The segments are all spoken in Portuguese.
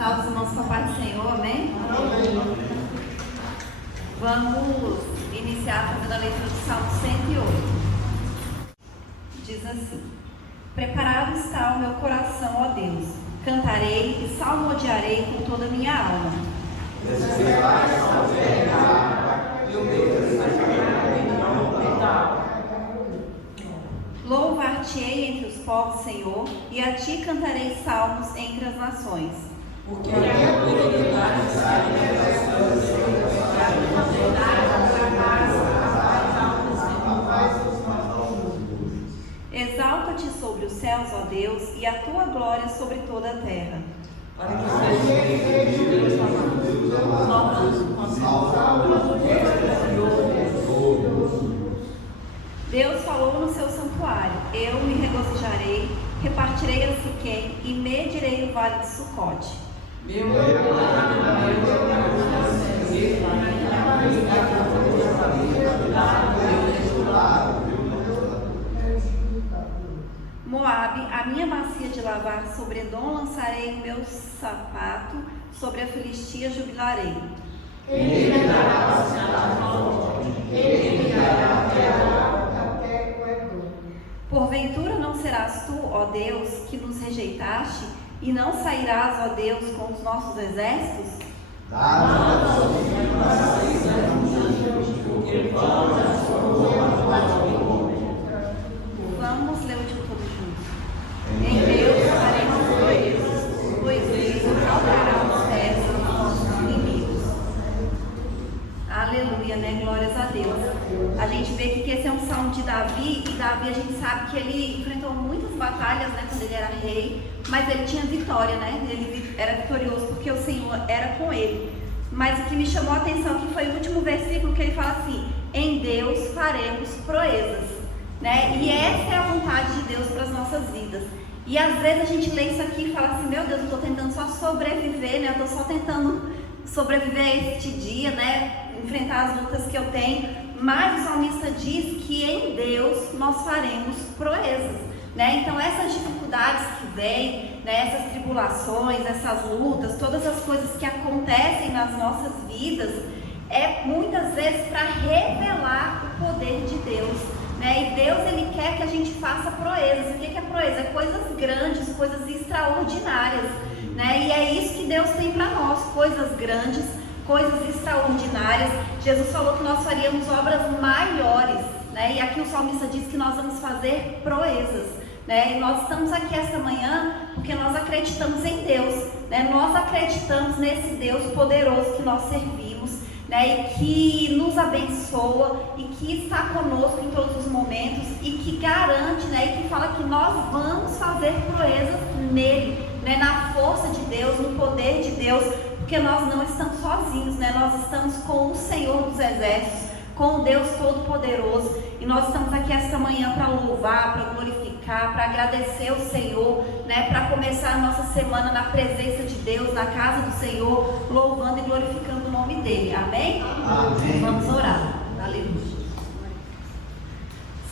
Tá, os irmãos com a paz do Senhor, amém? Amém. Vamos iniciar fazendo a leitura do Salmo 108. Diz assim: Preparado está o meu coração, ó Deus, cantarei e salmodiarei com toda a minha alma. Louvar-te-ei entre os povos, Senhor, e a ti cantarei salmos entre as nações. Porque a tua fidelidade está Exalta-te sobre os céus, ó Deus, e a tua glória sobre toda a terra. Para que Deus falou no seu santuário: eu me regozijarei, repartirei a Siquém e medirei o vale de Sucote. Moabe, a minha bacia de lavar, sobre Edom lançarei o meu sapato, sobre a Filistia jubilarei. Ele me dará a cidade, ele me dará a terra até o Edom. Porventura não serás tu, ó Deus, que nos rejeitaste, e não sairás, ó Deus, com os nossos exércitos? Vamos ler o último todo juntos. Em Deus faremos proezas, pois Ele calcará os pés dos nossos inimigos. Aleluia, né? Glórias a Deus. A gente vê que esse é um salmo de Davi, e Davi a gente sabe que ele enfrentou muitas batalhas, né, quando ele era rei, mas ele tinha vitória, né? Ele era vitorioso porque o Senhor era com ele. Mas o que me chamou a atenção aqui foi o último versículo, que ele fala assim: em Deus faremos proezas, né? E essa é a vontade de Deus para as nossas vidas. E às vezes a gente lê isso aqui e fala assim: meu Deus, eu estou tentando só sobreviver, né? Eu estou só tentando sobreviver a este dia, né? Enfrentar as lutas que eu tenho. Mas o salmista diz que em Deus nós faremos proezas, né? Então essas dificuldades que vêm, né? Essas tribulações, essas lutas, todas as coisas que acontecem nas nossas vidas, é muitas vezes para revelar o poder de Deus, né? E Deus, Ele quer que a gente faça proezas. O que é proeza? É coisas grandes, coisas extraordinárias, né? E é isso que Deus tem para nós, coisas grandes, coisas extraordinárias. Jesus falou que nós faríamos obras maiores, né? E aqui o salmista diz que nós vamos fazer proezas, né? E nós estamos aqui esta manhã porque nós acreditamos em Deus, né? Nós acreditamos nesse Deus poderoso que nós servimos, né? E que nos abençoa e que está conosco em todos os momentos e que garante, né? E que fala que nós vamos fazer proezas nele, né? Na força de Deus, no poder de Deus, porque nós não estamos sozinhos, né? Nós estamos com o Senhor dos Exércitos, com o Deus Todo-Poderoso, e nós estamos aqui esta manhã para louvar, para glorificar, para agradecer ao Senhor, né? Para começar a nossa semana na presença de Deus, na casa do Senhor, louvando e glorificando o nome dEle, amém? Amém. Vamos orar, aleluia.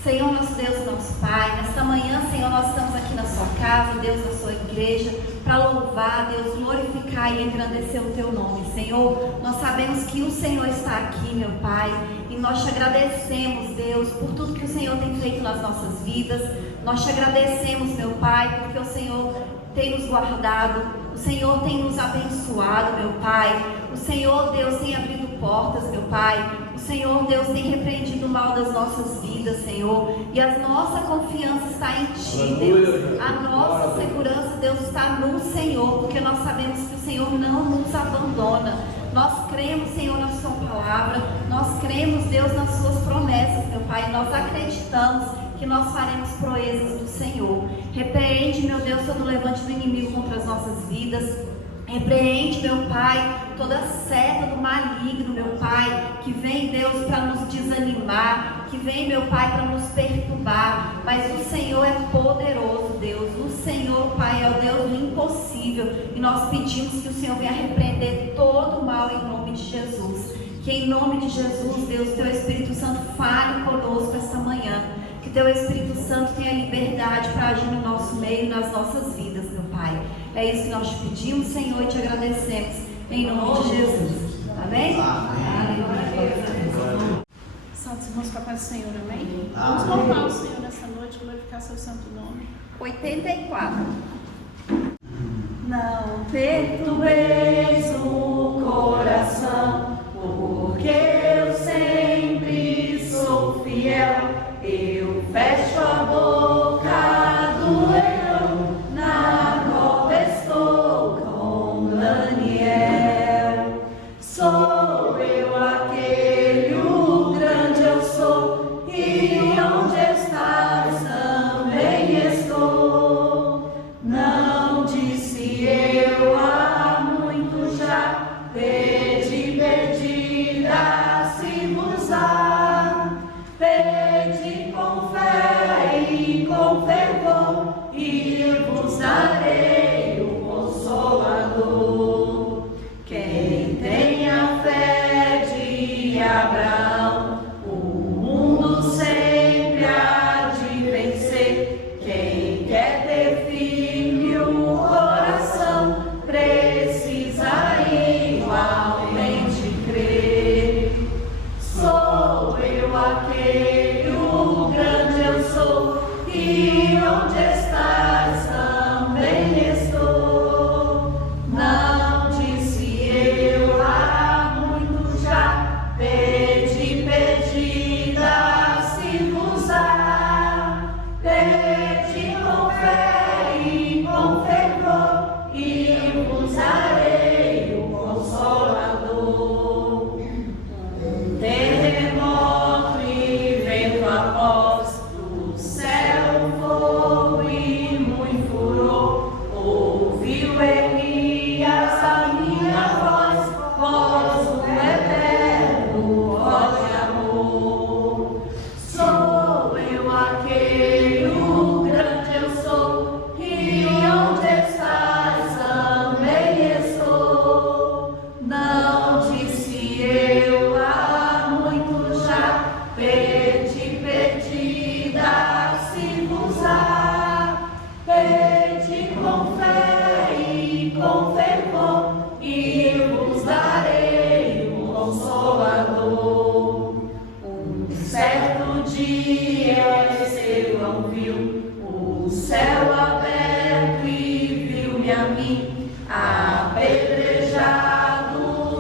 Senhor, nosso Deus, nosso Pai, nesta manhã, Senhor, nós estamos aqui na sua casa, Deus, na sua igreja, para louvar, Deus, glorificar e engrandecer o teu nome. Senhor, nós sabemos que o Senhor está aqui, meu Pai, e nós te agradecemos, Deus, por tudo que o Senhor tem feito nas nossas vidas. Nós te agradecemos, meu Pai, porque o Senhor tem nos guardado, o Senhor tem nos abençoado, meu Pai. O Senhor, Deus, tem abrido portas, meu Pai. O Senhor, Deus, tem repreendido o mal das nossas vidas, Senhor. E a nossa confiança está em Ti, Deus. A nossa segurança, Deus, está no Senhor, porque nós sabemos que o Senhor não nos abandona. Nós cremos, Senhor, na Sua palavra. Nós cremos, Deus, nas Suas promessas, meu Pai. Nós acreditamos que nós faremos proezas do Senhor. Repreende, meu Deus, todo levante do inimigo contra as nossas vidas. Repreende, meu Pai, toda seta do maligno, meu Pai, que vem, Deus, para nos desanimar, que vem, meu Pai, para nos perturbar. Mas o Senhor é poderoso, Deus. O Senhor, Pai, é o Deus do impossível. E nós pedimos que o Senhor venha repreender todo o mal em nome de Jesus. Que em nome de Jesus, Deus, Teu Espírito Santo fale conosco esta manhã. Que Teu Espírito Santo tenha liberdade para agir no nosso meio e nas nossas vidas, meu Pai. É isso que nós te pedimos, Senhor, e te agradecemos. Em nome de Jesus. Amém? Amém. Santos irmãos, com a paz do Senhor, amém? Amém. Vamos louvar o Senhor nessa noite, glorificar seu santo nome. 84. Não perturbeis o coração, porque eu sempre sou fiel. Eu fecho a boca do leão, na cova estou com Daniel. Sou eu aquele, o grande eu sou, e onde estás também estou. Não disse eu há muito já, pedi, pedi, dá-se-vos-á. Pedi com fé e com fervor, e vos darei o Consolador. Quem tem a fé de Abraão, o mundo sempre há de vencer. Quem quer ter firme o coração, precisa igualmente crer. Sou eu aquele, o grande eu sou, e onde estás também estou. Não disse eu há muito já, pedi, pedi, dá-se-vos-á. Pedi com fé e com fervor, e vos darei o Consolador. Terremoto e vento após, do céu fogo e muito furor. Ouviu Elias a minha voz do eterno, voz de amor. Sou eu aquele, o grande eu sou, e onde estás também estou. Não disse eu há muito já, pedi, pedi, dá-se-vos-á. Pedi com fé e com fervor, e vos darei o Consolador. Certo dia Estevão viu o céu aberto e viu-me a mim, apedrejado,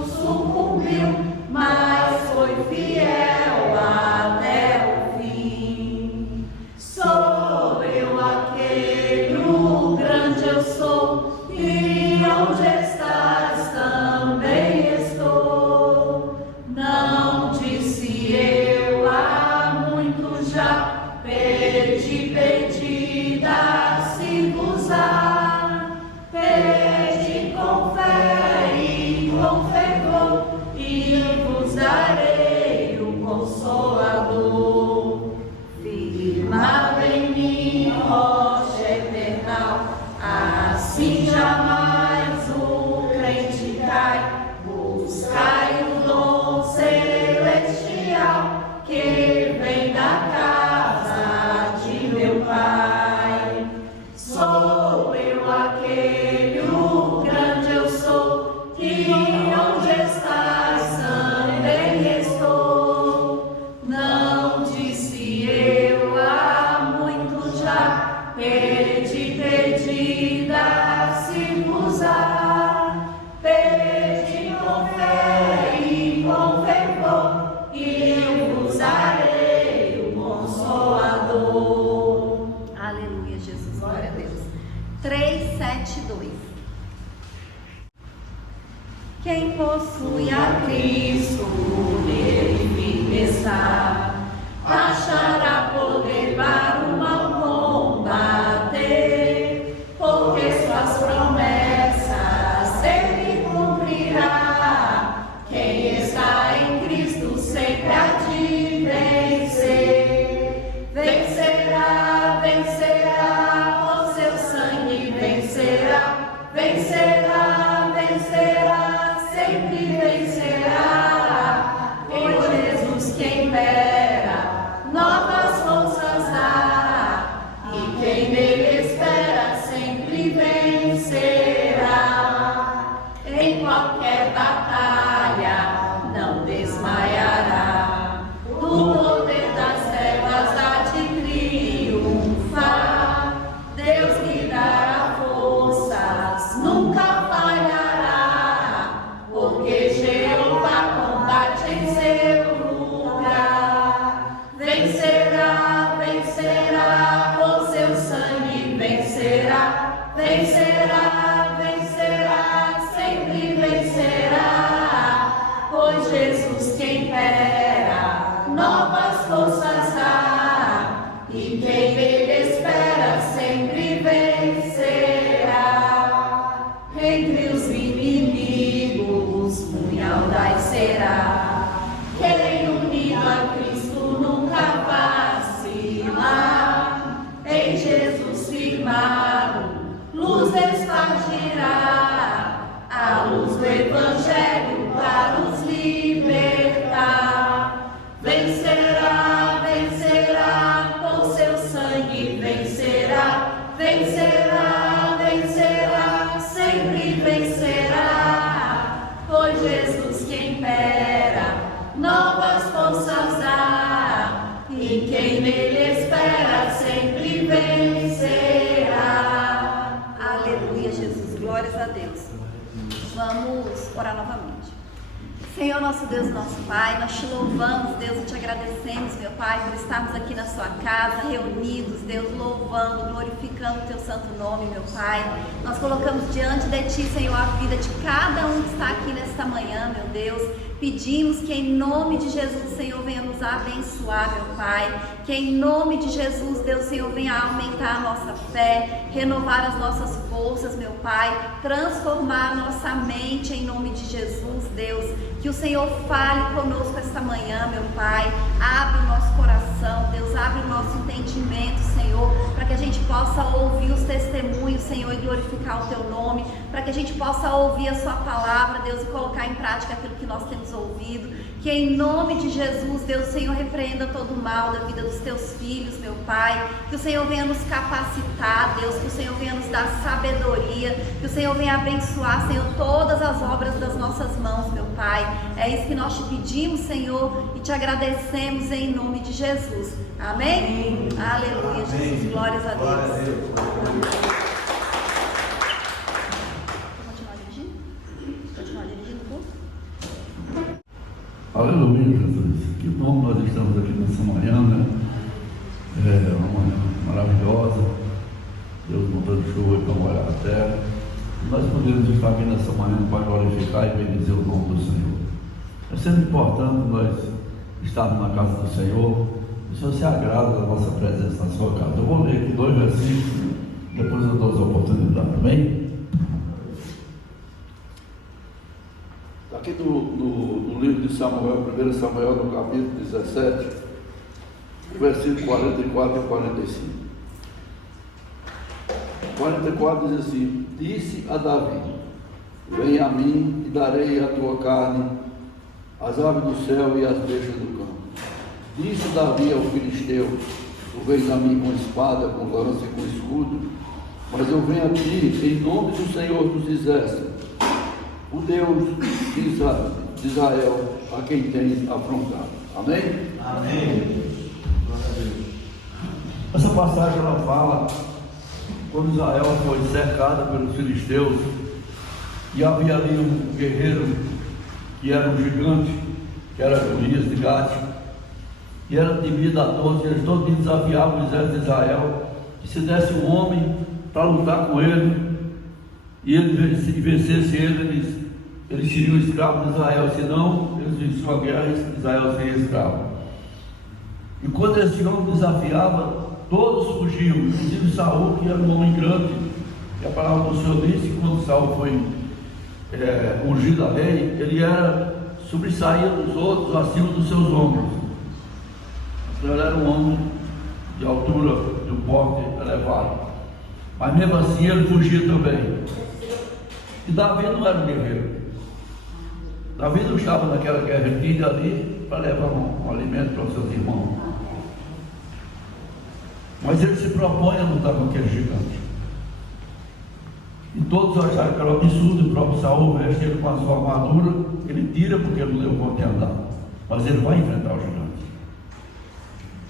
sucumbiu, mas foi fiel até o fim. Sou eu aquele, o grande eu sou, e onde estás também estou. Não disse eu há muito já, pedi, pedi, dá-se-vos-á. Pedi com fé e com fervor, e vos darei o Consolador. Firmado em mim, rocha eternal, assim jamais o crente cai. Buscai o dom celestial, que vem da casa de meu Pai. Sou eu aquele, o grande eu sou, e onde estás também estou. Não disse eu há muito já, pedi, pedi, dá-se-vos-á. Pedi com fé e com fervor, e vos darei o Consolador. Aleluia, Jesus, glória a Deus. 372. Quem possui a Cristo, nele firme está, achará poder para o mal combater, porque suas promessas ele cumprirá. Quem está em Cristo sempre há de vencer. Vencerá, vencerá, o seu sangue vencerá, vencerá, vencerá, sempre vencerá. Em Jesus quem dera novas forças dá, e quem nele espera sempre vencerá. Jesus. Glórias a Deus. Vamos orar novamente. Senhor, nosso Deus, nosso Pai, nós te louvamos, Deus, e te agradecemos, meu Pai, por estarmos aqui na sua casa, reunidos, Deus, louvando, glorificando o teu santo nome, meu Pai. Nós colocamos diante de ti, Senhor, a vida de cada um que está aqui nesta manhã, meu Deus. Pedimos que em nome de Jesus, Senhor, venha nos abençoar, meu Pai. Que em nome de Jesus, Deus, Senhor, venha aumentar a nossa fé, renovar as nossas forças, meu Pai. Transformar a nossa mente em nome de Jesus, Deus. Que o Senhor fale conosco esta manhã, meu Pai. Abre o nosso coração, Deus, abre o nosso entendimento, Senhor, para que a gente possa ouvir os testemunhos, Senhor, e glorificar o teu nome, para que a gente possa ouvir a sua palavra, Deus, e colocar em prática aquilo que nós temos ouvido. Que em nome de Jesus, Deus, Senhor, repreenda todo o mal da vida dos teus filhos, meu Pai. Que o Senhor venha nos capacitar, Deus, que o Senhor venha nos dar sabedoria, que o Senhor venha abençoar, Senhor, todas as obras das nossas mãos, meu Pai. É isso que nós te pedimos, Senhor, e te agradecemos em nome de Jesus. Amém? Aleluia, Jesus. Glórias a Deus. Continuar dirigindo o culto? Aleluia, Jesus. Que bom nós estamos aqui nessa manhã, né? É uma manhã maravilhosa. Deus mandando chuva para molhar a terra. Nós podemos estar aqui nessa manhã para glorificar e bendizer o nome do Senhor. É sempre importante nós estarmos na casa do Senhor. O Senhor se agrada da nossa presença na sua casa. Eu vou ler aqui 2 versículos, depois eu dou as oportunidades, amém? Está aqui no livro de Samuel, 1 Samuel, no capítulo 17, versículo 44 e 45. 44 diz assim: disse a Davi: vem a mim e darei a tua carne, as aves do céu e as bestas do campo. Disse Davi ao filisteu: tu vens a mim com espada, com lança e com escudo, mas eu venho a ti em nome do Senhor dos exércitos, o Deus de Israel, a quem tens afrontado. Amém? Amém. Essa passagem ela fala quando Israel foi cercada pelos filisteus e havia ali um guerreiro que era um gigante, que era Golias de Gate, e era temido a todos, e eles todos desafiavam o exército de Israel, que se desse um homem para lutar com ele, e ele vencesse eles seriam escravos de Israel, senão eles venciam a guerra e Israel seria escravo. E quando esse homem desafiava, todos fugiam, inclusive Saul, que era um homem grande, e a palavra do Senhor disse que quando Saul foi ungido a rei, ele sobressaía dos outros acima dos seus ombros. Então ele era um homem de altura, de um porte elevado, mas mesmo assim ele fugia também. E Davi não era um guerreiro. Davi não estava naquela guerra, ele tinha ali para levar um alimento para os seus irmãos. Mas ele se propõe a lutar com aquele gigante. E todos acharam que era um absurdo. O próprio Saul veste ele com a sua armadura, ele tira porque ele não deu conta de andar. Mas ele vai enfrentar o gigante.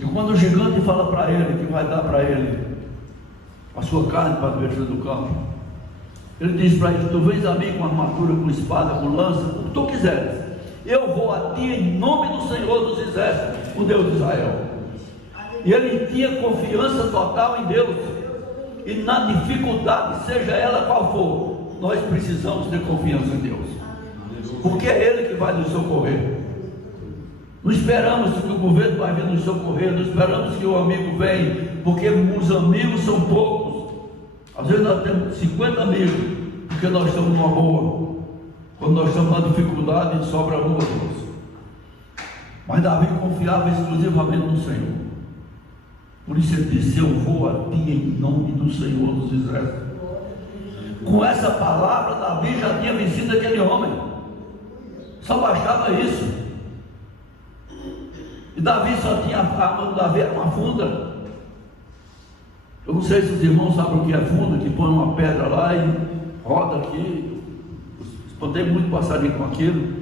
E quando o gigante fala para ele que vai dar para ele a sua carne para as bestas do campo, ele diz para ele: tu vens a mim com armadura, com espada, com lança, o que tu quiseres, eu vou a ti em nome do Senhor dos exércitos, o Deus de Israel. E ele tinha confiança total em Deus. E na dificuldade, seja ela qual for, nós precisamos ter confiança em Deus, porque é Ele que vai nos socorrer. Não esperamos que o governo vai vir nos socorrer, não esperamos que o amigo venha, porque os amigos são poucos. Às vezes nós temos 50 amigos, porque nós estamos numa boa. Quando nós estamos na dificuldade, sobra um ou dois. Mas Davi confiava exclusivamente no Senhor. Por isso ele disse: eu vou a ti em nome do Senhor dos exércitos. Com essa palavra, Davi já tinha vencido aquele homem. Só bastava isso. E Davi só tinha a arma. Davi era uma funda. Eu não sei se os irmãos sabem o que é funda, que põe uma pedra lá e roda aqui. Espantei muito passarinho com aquilo.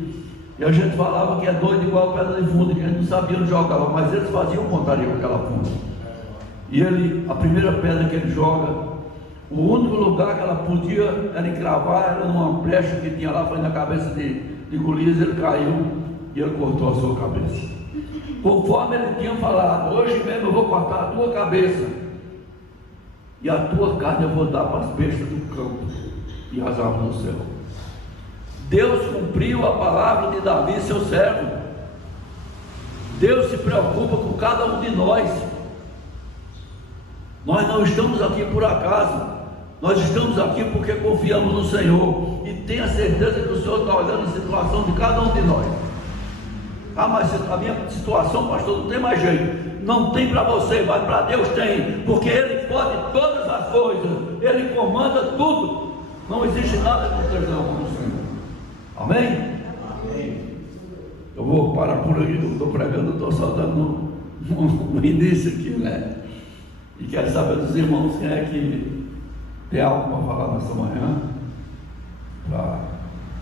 E a gente falava que é doido igual pedra de funda, que a gente não sabia onde jogava, mas eles faziam pontaria com aquela funda. E a primeira pedra que ele joga, O único lugar que ela podia era encravar, era numa brecha que tinha lá, foi na cabeça de Golias, ele caiu e ele cortou a sua cabeça. Conforme ele tinha falado, hoje mesmo eu vou cortar a tua cabeça, e a tua carne eu vou dar para as bestas do campo e as aves do céu. Deus cumpriu a palavra de Davi, seu servo. Deus se preocupa com cada um de nós. Nós não estamos aqui por acaso. Nós estamos aqui porque confiamos no Senhor. E tenha certeza que o Senhor está olhando a situação de cada um de nós. Ah, mas a minha situação, pastor, não tem mais jeito. Não tem para você, mas para Deus tem. Porque Ele pode todas as coisas. Ele comanda tudo. Não existe nada que não esteja na mão do Senhor. Amém? Amém. Eu vou parar por aqui, eu estou pregando, estou só dando no início aqui, né? E quero saber dos irmãos quem é que tem algo para falar nessa manhã, para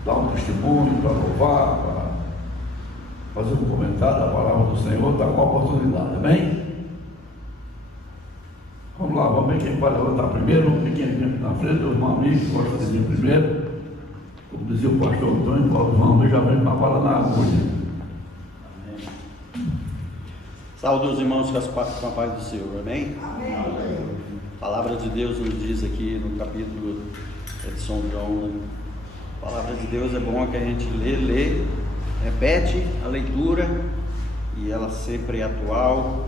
dar um testemunho, para louvar, para fazer um comentário da palavra do Senhor, está com a oportunidade, amém? Vamos lá, vamos ver quem pode levantar primeiro, vamos ver quem vem aqui na frente, o irmão amigo que gosta de vir primeiro. Como dizia o pastor Antônio, vamos já vem com a palavra na agulha. Saúde os irmãos com a paz do Senhor, amém? Amém? A palavra de Deus nos diz aqui no capítulo de São João, né? A palavra de Deus é bom que a gente lê, repete a leitura, e ela sempre é atual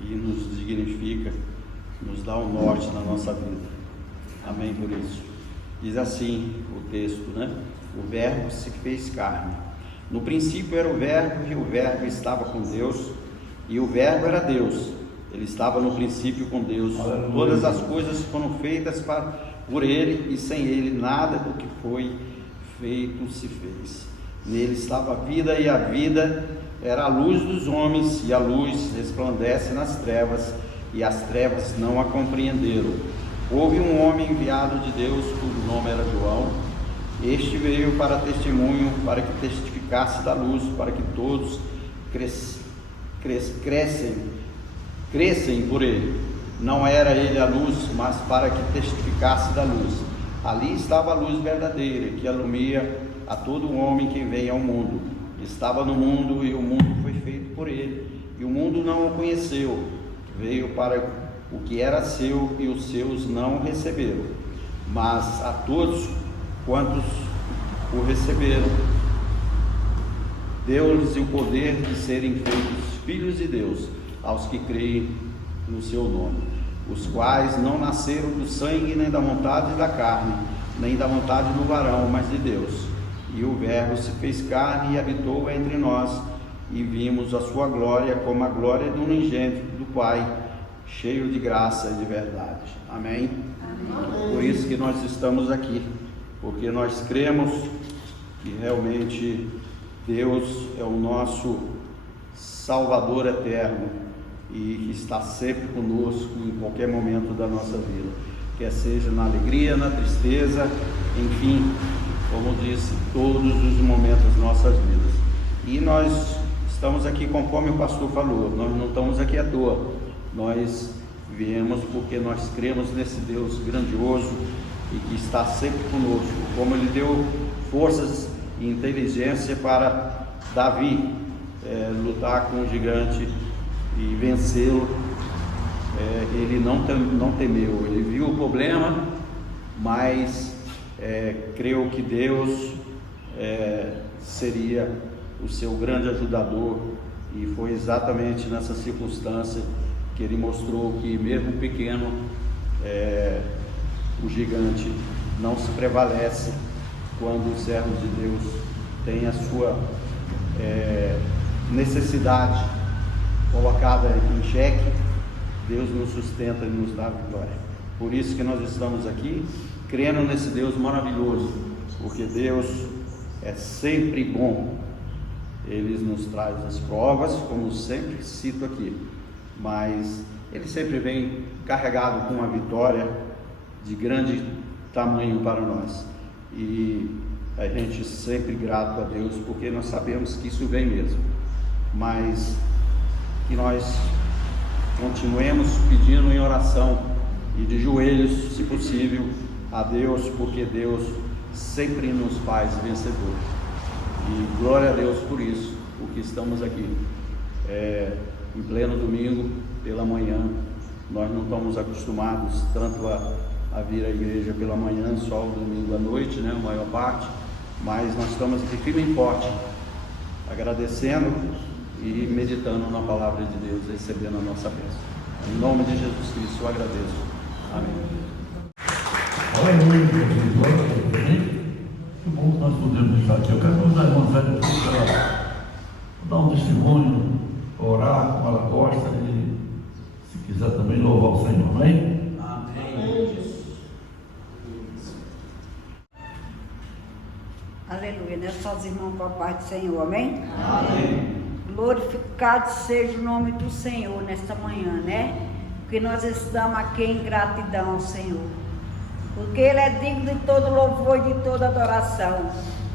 e nos dignifica, nos dá um norte na nossa vida, amém por isso. Diz assim o texto, né? O verbo se fez carne. No princípio era o verbo, e o verbo estava com Deus, e o verbo era Deus. Ele estava no princípio com Deus. Aleluia. Todas as coisas foram feitas por Ele, e sem Ele nada do que foi feito se fez. Nele estava a vida, e a vida era a luz dos homens, e a luz resplandece nas trevas, e as trevas não a compreenderam. Houve um homem enviado de Deus, cujo nome era João. Este veio para testemunho, para que testificasse da luz, para que todos crescem por ele. Não era ele a luz, mas para que testificasse da luz. Ali estava a luz verdadeira, que alumia a todo homem que vem ao mundo. Estava no mundo, e o mundo foi feito por ele, e o mundo não o conheceu. Veio para o que era seu, e os seus não o receberam. Mas a todos quantos o receberam, deu-lhes o poder de serem feitos filhos de Deus, aos que creem no seu nome, os quais não nasceram do sangue, nem da vontade da carne, nem da vontade do varão, mas de Deus. E o verbo se fez carne e habitou entre nós, e vimos a sua glória como a glória do unigênito do Pai, cheio de graça e de verdade. Amém? Amém. Por isso que nós estamos aqui, porque nós cremos que realmente Deus é o nosso Salvador eterno, e está sempre conosco em qualquer momento da nossa vida, quer seja na alegria, na tristeza, enfim, como disse, todos os momentos das nossas vidas. E nós estamos aqui conforme o pastor falou, nós não estamos aqui à toa, nós viemos porque nós cremos nesse Deus grandioso e que está sempre conosco, como Ele deu forças e inteligência para Davi lutar com o gigante e vencê-lo. Ele não temeu, ele viu o problema, mas creu que Deus seria o seu grande ajudador, e foi exatamente nessa circunstância que ele mostrou que mesmo pequeno, o gigante não se prevalece quando os servos de Deus têm a sua necessidade colocada em xeque. Deus nos sustenta e nos dá a vitória. Por isso que nós estamos aqui, crendo nesse Deus maravilhoso, porque Deus é sempre bom. Ele nos traz as provas, como sempre cito aqui, mas Ele sempre vem carregado com uma vitória de grande tamanho para nós, e a gente sempre grato a Deus, porque nós sabemos que isso vem mesmo, mas que nós continuemos pedindo em oração e de joelhos, se possível, a Deus, porque Deus sempre nos faz vencedores. E glória a Deus por isso, porque estamos aqui em pleno domingo pela manhã. Nós não estamos acostumados tanto a vir à igreja pela manhã, só o domingo à noite, né, a maior parte, mas nós estamos aqui firme e forte, agradecendo e meditando na palavra de Deus, recebendo a nossa bênção. Em nome de Jesus Cristo eu agradeço. Amém. Aleluia, que bom que nós podemos estar aqui. Eu quero usar a irmã Zélia para dar um testemunho, orar como ela gosta e, se quiser, também louvar o Senhor. Amém? Amém. Aleluia, né? Só os irmãos com a paz do Senhor, amém? Amém. Glorificado seja o nome do Senhor nesta manhã, né? Porque nós estamos aqui em gratidão ao Senhor. Porque Ele é digno de todo louvor e de toda adoração.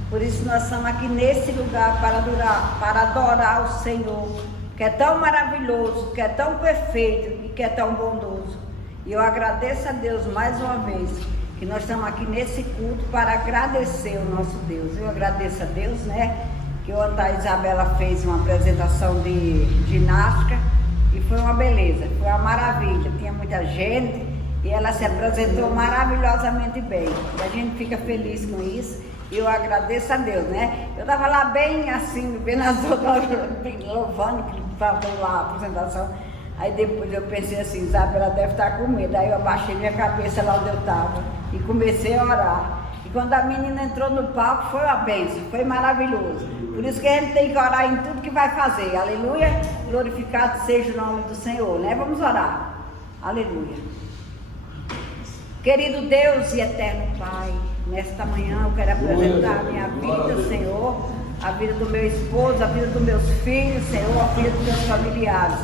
Por isso nós estamos aqui nesse lugar para adorar o Senhor, que é tão maravilhoso, que é tão perfeito e que é tão bondoso. E eu agradeço a Deus mais uma vez, que nós estamos aqui nesse culto para agradecer o nosso Deus. Eu agradeço a Deus, né? Que ontem a Isabela fez uma apresentação de ginástica e foi uma beleza, foi uma maravilha. Tinha muita gente e ela se apresentou maravilhosamente bem. E a gente fica feliz com isso. E eu agradeço a Deus, né? Eu estava lá bem assim, vendo as outras louvando, que falou lá a apresentação. Aí depois eu pensei assim, Isabela deve estar com medo. Aí eu abaixei minha cabeça lá onde eu estava e comecei a orar. E quando a menina entrou no palco, foi uma bênção, foi maravilhoso. Por isso que a gente tem que orar em tudo que vai fazer. Aleluia. Glorificado seja o nome do Senhor, né? Vamos orar. Aleluia. Querido Deus e eterno Pai, nesta manhã eu quero apresentar a minha vida, Senhor, a vida do meu esposo, a vida dos meus filhos, Senhor, a vida dos meus familiares.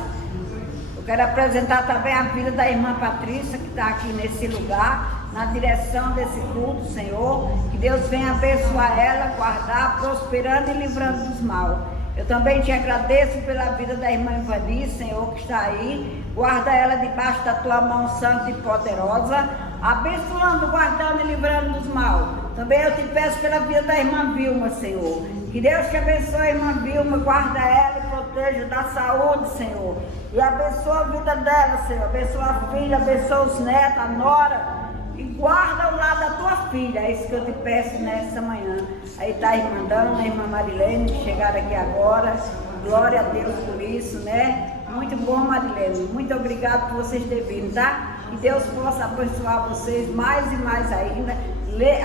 Eu quero apresentar também a vida da irmã Patrícia, que está aqui nesse lugar, na direção desse culto, Senhor. Que Deus venha abençoar ela, guardar, prosperando e livrando dos mal. Eu também te agradeço pela vida da irmã Ivani, Senhor, que está aí. Guarda ela debaixo da tua mão santa e poderosa, abençoando, guardando e livrando dos mal. Também eu te peço pela vida da irmã Vilma, Senhor. Que Deus te abençoe, irmã Vilma, guarda ela e proteja da saúde, Senhor. E abençoa a vida dela, Senhor. Abençoa a filha, abençoa os netos, a nora. E guarda o lado da tua filha. É isso que eu te peço nessa manhã. Aí está a irmã Dana, a irmã Marilene, que chegaram aqui agora. Glória a Deus por isso, né? Muito bom, Marilene. Muito obrigado por vocês terem vindo, tá? Que Deus possa abençoar vocês mais e mais ainda.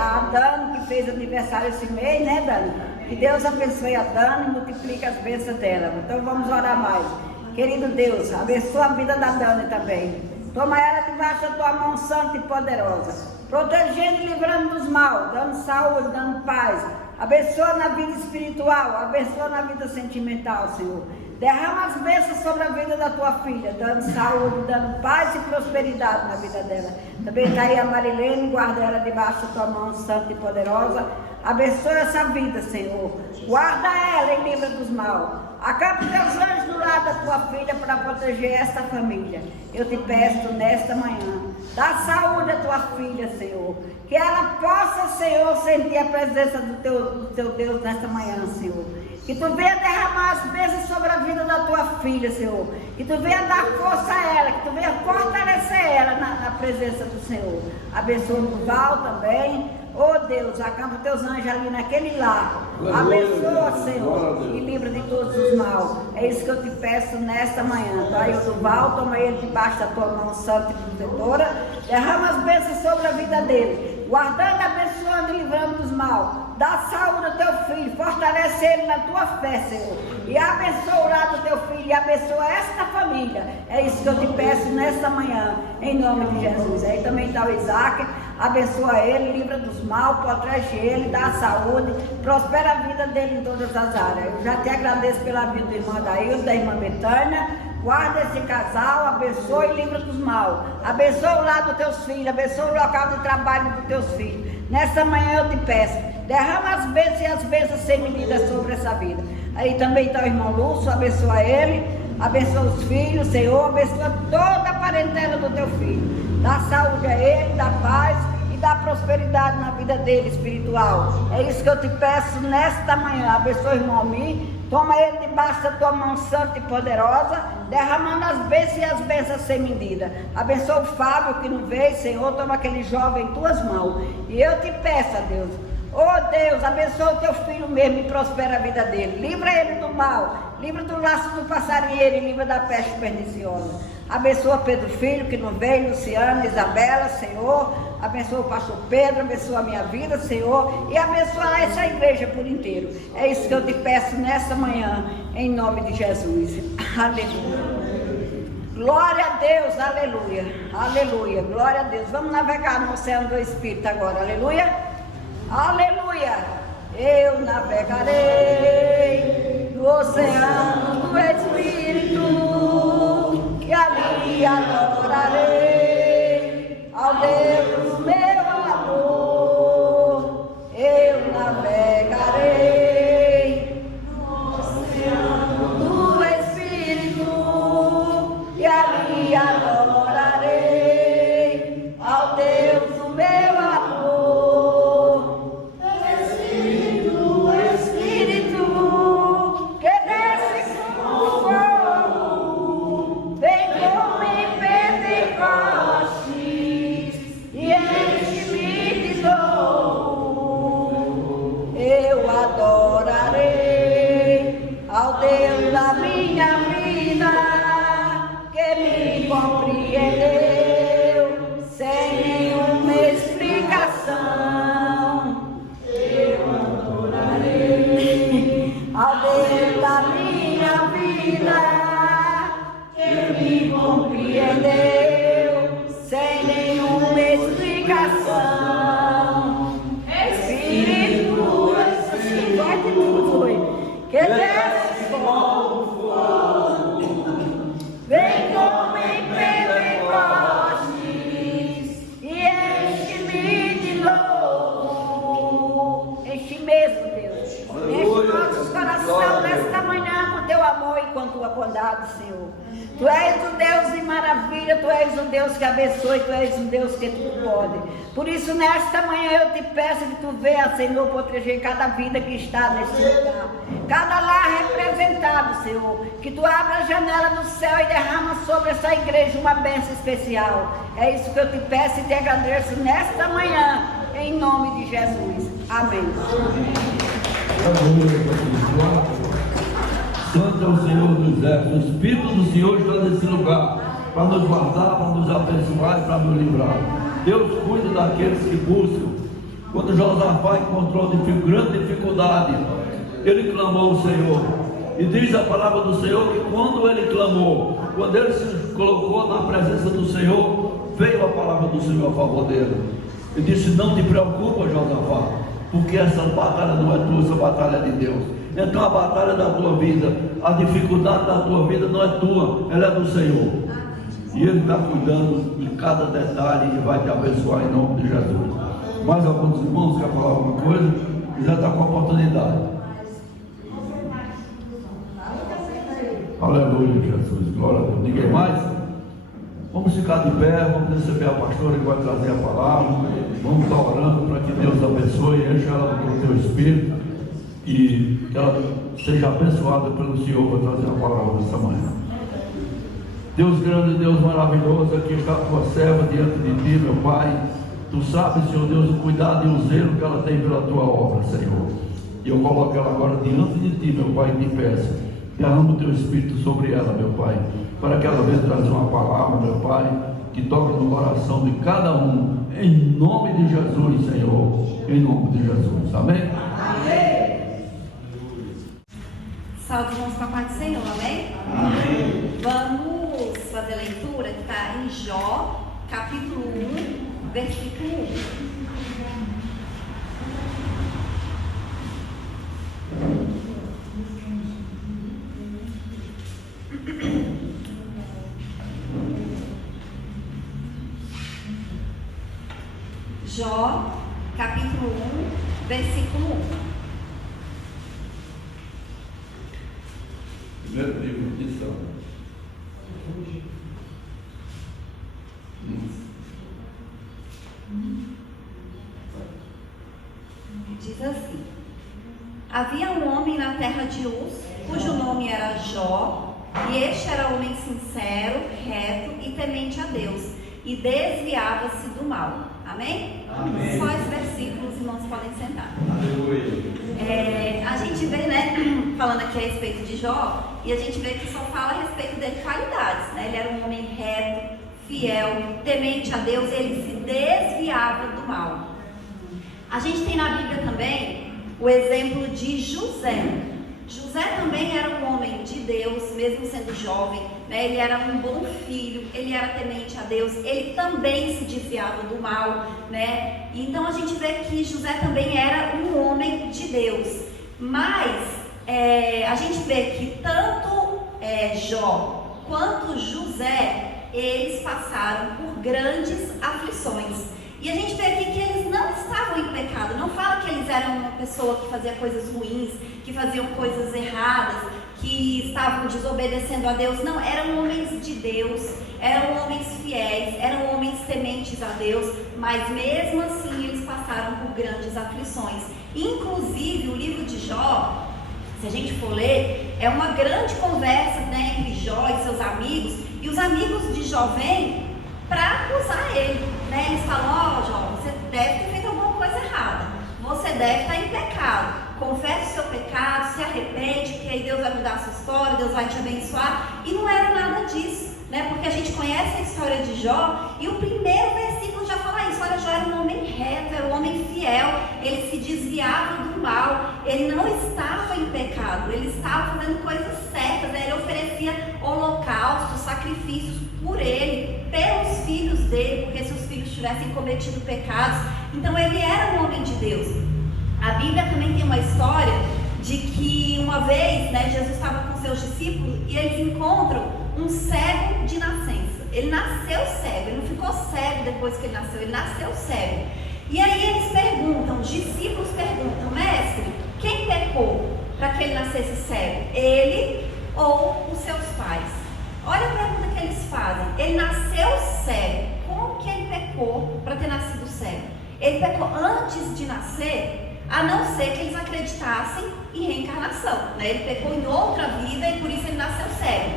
A Dana, que fez aniversário esse mês, né, Dana? Que Deus abençoe a Dana e multiplique as bênçãos dela. Então vamos orar mais. Querido Deus, abençoa a vida da Dana também. Toma ela debaixo da tua mão santa e poderosa, protegendo e livrando dos mal, dando saúde, dando paz. Abençoa na vida espiritual, abençoa na vida sentimental, Senhor. Derrama as bênçãos sobre a vida da tua filha, dando saúde, dando paz e prosperidade na vida dela. Também está aí a Marilene, guarda ela debaixo da tua mão santa e poderosa. Abençoa essa vida, Senhor. Guarda ela e livra dos mal. Acampa teus anjos do lado da tua filha para proteger esta família. Eu te peço nesta manhã, dá saúde à tua filha, Senhor. Que ela possa, Senhor, sentir a presença do teu Deus nesta manhã, Senhor. Que tu venha derramar as bênçãos sobre a vida da tua filha, Senhor. Que tu venha dar força a ela, que tu venha fortalecer ela na presença do Senhor. Abençoa o Val também. Oh Deus, acampa teus anjos ali naquele lar. Abençoa, Senhor, e livra de todos os mal. É isso que eu te peço nesta manhã. Tá? E o Duval, toma ele debaixo da tua mão santa e protetora. Derrama as bênçãos sobre a vida dele, guardando, abençoando e livrando dos mal. Dá saúde ao teu filho, fortalece ele na tua fé, Senhor. E abençoa o lado do teu filho, e abençoa esta família. É isso que eu te peço nesta manhã, em nome de Jesus. Aí também está o Isaac. Abençoa ele, livra dos mal, protege ele, dá saúde, prospera a vida dele em todas as áreas. Eu já te agradeço pela vida do irmão Daílson, da irmã Betânia. Guarda esse casal, abençoa e livra dos mal. Abençoa o lado dos teus filhos, abençoa o local de trabalho dos teus filhos. Nessa manhã eu te peço, derrama as bênçãos e as bênçãos sem medida sobre essa vida. Aí também está o irmão Lúcio, abençoa ele. Abençoa os filhos, Senhor, abençoa toda a parentela do teu filho. Dá saúde a ele, dá paz e dá prosperidade na vida dele espiritual. É isso que eu te peço nesta manhã. Abençoa o irmão Almir. Toma ele debaixo da tua mão santa e poderosa, derramando as bênçãos e as bênçãos sem medida. Abençoa o Fábio que não veio, Senhor, toma aquele jovem em tuas mãos. E eu te peço, a Deus, oh Deus, abençoa o teu filho mesmo e prospera a vida dele. Livra ele do mal, livra do laço do passarinheiro e livra da peste perniciosa. Abençoa Pedro Filho que não veio, Luciana, Isabela, Senhor. Abençoa o pastor Pedro, abençoa a minha vida, Senhor, e abençoa essa igreja por inteiro. É isso que eu te peço nessa manhã, em nome de Jesus. Aleluia. Glória a Deus, aleluia. Aleluia, glória a Deus. Vamos navegar no oceano do Espírito agora, aleluia. Aleluia. Eu navegarei no oceano do Espírito e ali adorarei ao Deus meu amor. Eu navegarei no oceano do Espírito e ali adorarei ao Deus do meu amor. Espírito, Espírito, que desce como fogo, vem como em Pentecostes e enche-me de novo. Eu adorarei ao Deus da minha vida, que me compreendeu sem nenhuma explicação. Eu adorarei ao Deus da minha vida, que me compreendeu sem nenhuma explicação. Espírito, assim vai de tudo foi, que desce como fogo, vem como em Pentecostes e enche-me de novo. Enche mesmo, Deus. Enche nossos corações nesta manhã com teu amor e com tua bondade, Senhor. Tu és um Deus de maravilha, tu és um Deus que abençoe, tu és um Deus que tudo pode. Por isso, nesta manhã eu te peço que tu venha, Senhor, proteger cada vida que está neste lugar, cada lar representado, Senhor. Que tu abra a janela do céu e derrama sobre essa igreja uma bênção especial. É isso que eu te peço e te agradeço nesta manhã, em nome de Jesus. Amém. Santo é o Senhor dos Exércitos. O Espírito do Senhor está nesse lugar para nos guardar, para nos abençoar e para nos livrar. Deus cuida daqueles que buscam. Quando Josafá encontrou grande dificuldade, ele clamou ao Senhor. E diz a palavra do Senhor que quando ele clamou, quando ele se colocou na presença do Senhor, veio a palavra do Senhor a favor dele. Ele disse: não te preocupa, Josafá, porque essa batalha não é tua, essa batalha é de Deus. Então a batalha da tua vida, a dificuldade da tua vida não é tua, ela é do Senhor. E Ele está cuidando de cada detalhe e vai te abençoar em nome de Jesus. Mais alguns irmãos querem falar alguma coisa? Já está com a oportunidade. Aleluia, Jesus, glória a Deus. Ninguém mais? Vamos ficar de pé, vamos receber a pastora que vai trazer a palavra. Vamos estar orando para que Deus abençoe e enche ela com o teu Espírito e que ela seja abençoada pelo Senhor para trazer a palavra dessa manhã. Deus grande, Deus maravilhoso, aqui está a tua serva diante de ti, meu Pai. Tu sabes, Senhor Deus, o cuidado e o zelo que ela tem pela tua obra, Senhor. E eu coloco ela agora diante de ti, meu Pai, e te peço, derrama o teu Espírito sobre ela, meu Pai, para que ela venha trazer uma palavra, meu Pai, que toque no coração de cada um, em nome de Jesus, Senhor, em nome de Jesus, amém? Amém. Salve, irmãos, com a paz do Senhor, amém? Amém. Vamos fazer a leitura que está em Jó, capítulo 1, versículo 1. Jó, capítulo 1, versículo 1. Primeiro livro de Samuel. Diz assim: havia um homem na terra de Uz, cujo nome era Jó, e este era homem sincero, reto e temente a Deus, e desviava-se do mal. Amém? Amém. Só esses versículos, irmãos, podem sentar. Aleluia. A gente vê, né, falando aqui a respeito de Jó, e a gente vê que só fala a respeito dele qualidades, né? Ele era um homem reto, fiel, temente a Deus, e ele se desviava do mal. A gente tem na Bíblia também o exemplo de José. José também era um homem de Deus, mesmo sendo jovem, né? Ele era um bom filho, ele era temente a Deus, ele também se desviava do mal, né? Então a gente vê que José também era um homem de Deus. Mas a gente vê que tanto Jó quanto José, eles passaram por grandes aflições. E a gente vê aqui que eles não estavam em pecado. Não fala que eles eram uma pessoa que fazia coisas ruins, que faziam coisas erradas, que estavam desobedecendo a Deus. Não, eram homens de Deus, eram homens fiéis, eram homens tementes a Deus, mas mesmo assim eles passaram por grandes aflições. Inclusive o livro de Jó, se a gente for ler, é uma grande conversa, né, entre Jó e seus amigos, e os amigos de Jó vêm para acusar ele, né? Eles falam: ó, Jó, você deve ter feito alguma coisa errada, você deve estar em pecado, confesse o seu pecado, se arrepende, porque aí Deus vai mudar a sua história, Deus vai te abençoar. E não era nada disso, né? Porque a gente conhece a história de Jó, e o primeiro versículo já fala isso. Olha, Jó era um homem reto, era um homem fiel, ele se desviava do mal, ele não estava em pecado, ele estava fazendo coisas certas, né? Ele oferecia holocaustos, sacrifícios por ele, pelos filhos dele, porque se os filhos tivessem cometido pecados. Então ele era um homem de Deus. A Bíblia também tem uma história de que uma vez, né, Jesus estava com seus discípulos e eles encontram um cego de nascença. Ele nasceu cego, ele não ficou cego depois que ele nasceu cego. E aí eles perguntam, os discípulos perguntam: mestre, quem pecou para que ele nascesse cego? Ele ou os seus pais? Olha a pergunta que eles fazem. Ele nasceu cego, como que ele pecou para ter nascido cego? Ele pecou antes de nascer, a não ser que eles acreditassem em reencarnação, né? Ele pecou em outra vida e por isso ele nasceu cego.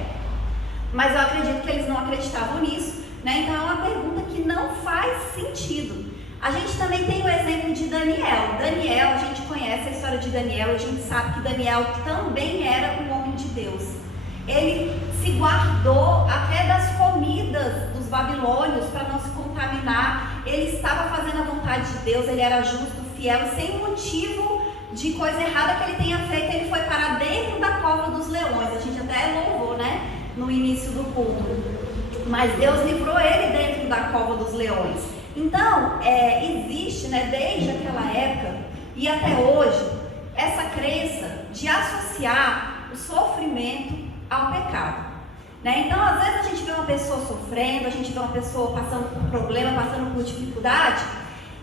Mas eu acredito que eles não acreditavam nisso, né? Então é uma pergunta que não faz sentido. A gente também tem o exemplo de Daniel. Daniel, a gente conhece a história de Daniel, a gente sabe que Daniel também era um homem de Deus. Ele se guardou até das comidas dos babilônios para não se contaminar. Ele estava fazendo a vontade de Deus, ele era justo, fiel, e sem motivo de coisa errada que ele tenha feito, ele foi parar dentro da cova dos leões. A gente até louvou, né, no início do culto. Mas Deus livrou ele dentro da cova dos leões. Então, existe, né, desde aquela época e até hoje, essa crença de associar o sofrimento ao pecado, né? Então, às vezes a gente vê uma pessoa sofrendo, a gente vê uma pessoa passando por problema, passando por dificuldade,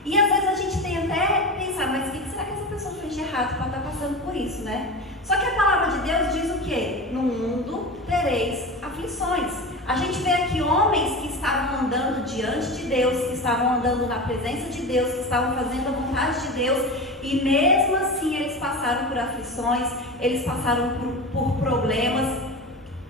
e às vezes a gente tem até pensar: mas o que será que essa pessoa fez de errado para estar passando por isso, né? Só que a palavra de Deus diz o quê? No mundo tereis aflições. A gente vê aqui homens que estavam andando diante de Deus, que estavam andando na presença de Deus, que estavam fazendo a vontade de Deus, e mesmo assim eles passaram por aflições, eles passaram por problemas.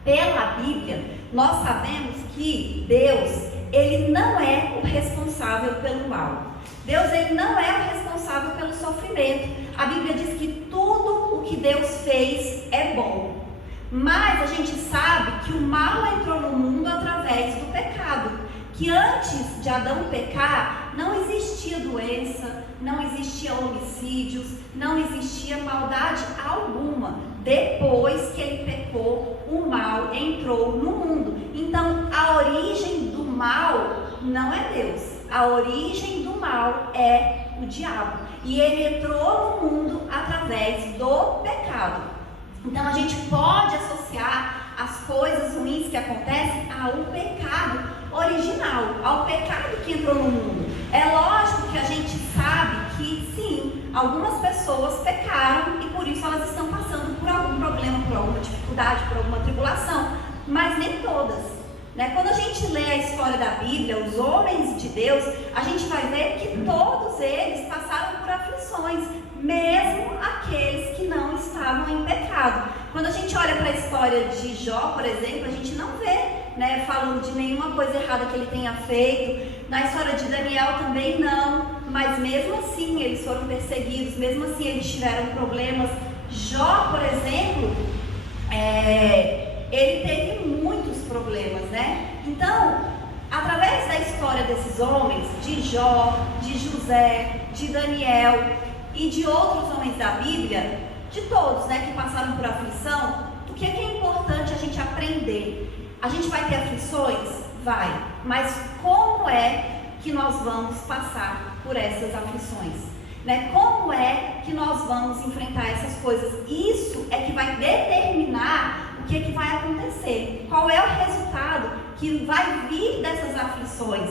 Pela Bíblia, nós sabemos que Deus, ele não é o responsável pelo mal. Deus, ele não é o responsável pelo sofrimento. A Bíblia diz que tudo o que Deus fez é bom. Mas a gente sabe que o mal entrou no mundo através do pecado. Que antes de Adão pecar, não existia doença, não existia homicídios, não existia maldade alguma. Depois que ele pecou, o mal entrou no mundo. Então, a origem do mal não é Deus. A origem do mal é o diabo. E ele entrou no mundo através do pecado. Então, a gente pode associar as coisas ruins que acontecem ao pecado original, ao pecado que entrou no mundo. É lógico que a gente sabe que sim, algumas pessoas pecaram e por isso elas estão passando por algum problema, por alguma dificuldade, por alguma tribulação. mas nem todas. Né? Quando a gente lê a história da Bíblia, os homens de Deus, a gente vai ver que todos eles passaram por aflições, mesmo aqueles que não estavam em pecado. Quando a gente olha para a história de Jó, por exemplo, a gente não vê, né, falando de nenhuma coisa errada que ele tenha feito. Na história de Daniel também não, mas mesmo assim eles foram perseguidos, mesmo assim eles tiveram problemas. Jó, por exemplo, ele teve muitos problemas, né? Então, através da história desses homens, de Jó, de José, de Daniel e de outros homens da Bíblia, de todos, né, que passaram por aflição, o que é importante a gente aprender? A gente vai ter aflições? Vai, mas como é que nós vamos passar por essas aflições? Né? Como é que nós vamos enfrentar essas coisas? Isso é que vai determinar o que é que vai acontecer, qual é o resultado que vai vir dessas aflições,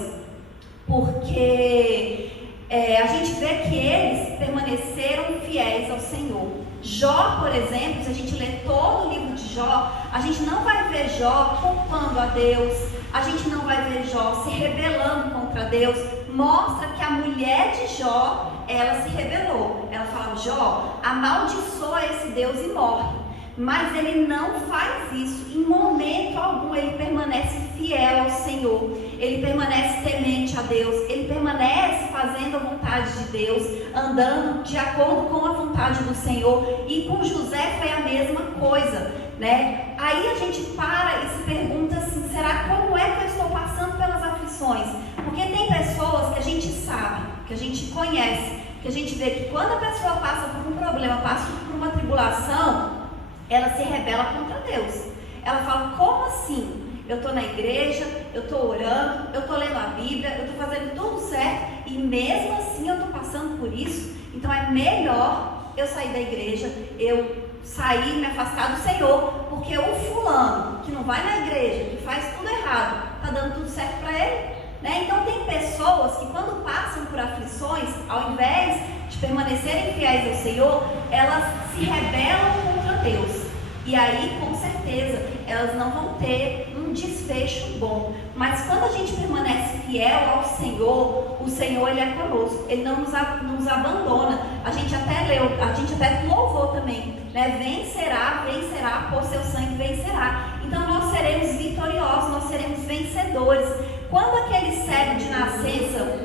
porque a gente vê que eles permaneceram fiéis ao Senhor. Jó, por exemplo, se a gente ler todo o livro de Jó, a gente não vai ver Jó culpando a Deus, a gente não vai ver Jó se rebelando contra Deus. Mostra que a mulher de Jó, ela se rebelou. Ela fala: Jó, amaldiçoa esse Deus e morre. Mas ele não faz isso, em momento algum ele permanece fiel ao Senhor, ele permanece temente a Deus, ele permanece fazendo a vontade de Deus, andando de acordo com a vontade do Senhor. E com José foi a mesma coisa, né? Aí a gente para e se pergunta assim: será como é que eu estou passando pelas aflições? Porque tem pessoas que a gente sabe, que a gente conhece, que a gente vê que quando a pessoa passa por um problema, passa por uma tribulação, ela se rebela contra Deus. Ela fala: como assim? Eu estou na igreja, eu estou orando, eu estou lendo a Bíblia, eu estou fazendo tudo certo e mesmo assim eu estou passando por isso. Então é melhor eu sair da igreja, eu sair, me afastar do Senhor, porque o fulano que não vai na igreja, que faz tudo errado, está dando tudo certo para ele, né? Então tem pessoas que quando passam por aflições, ao invés de permanecerem fiéis ao Senhor, elas se rebelam contra Deus. E aí, com certeza, elas não vão ter um desfecho bom. Mas quando a gente permanece fiel ao Senhor, o Senhor, Ele é conosco. Ele não nos abandona. A gente até leu, a gente até louvou também, né? Vencerá, vencerá, por seu sangue vencerá. Então nós seremos vitoriosos, nós seremos vencedores. Quando aquele cego de nascença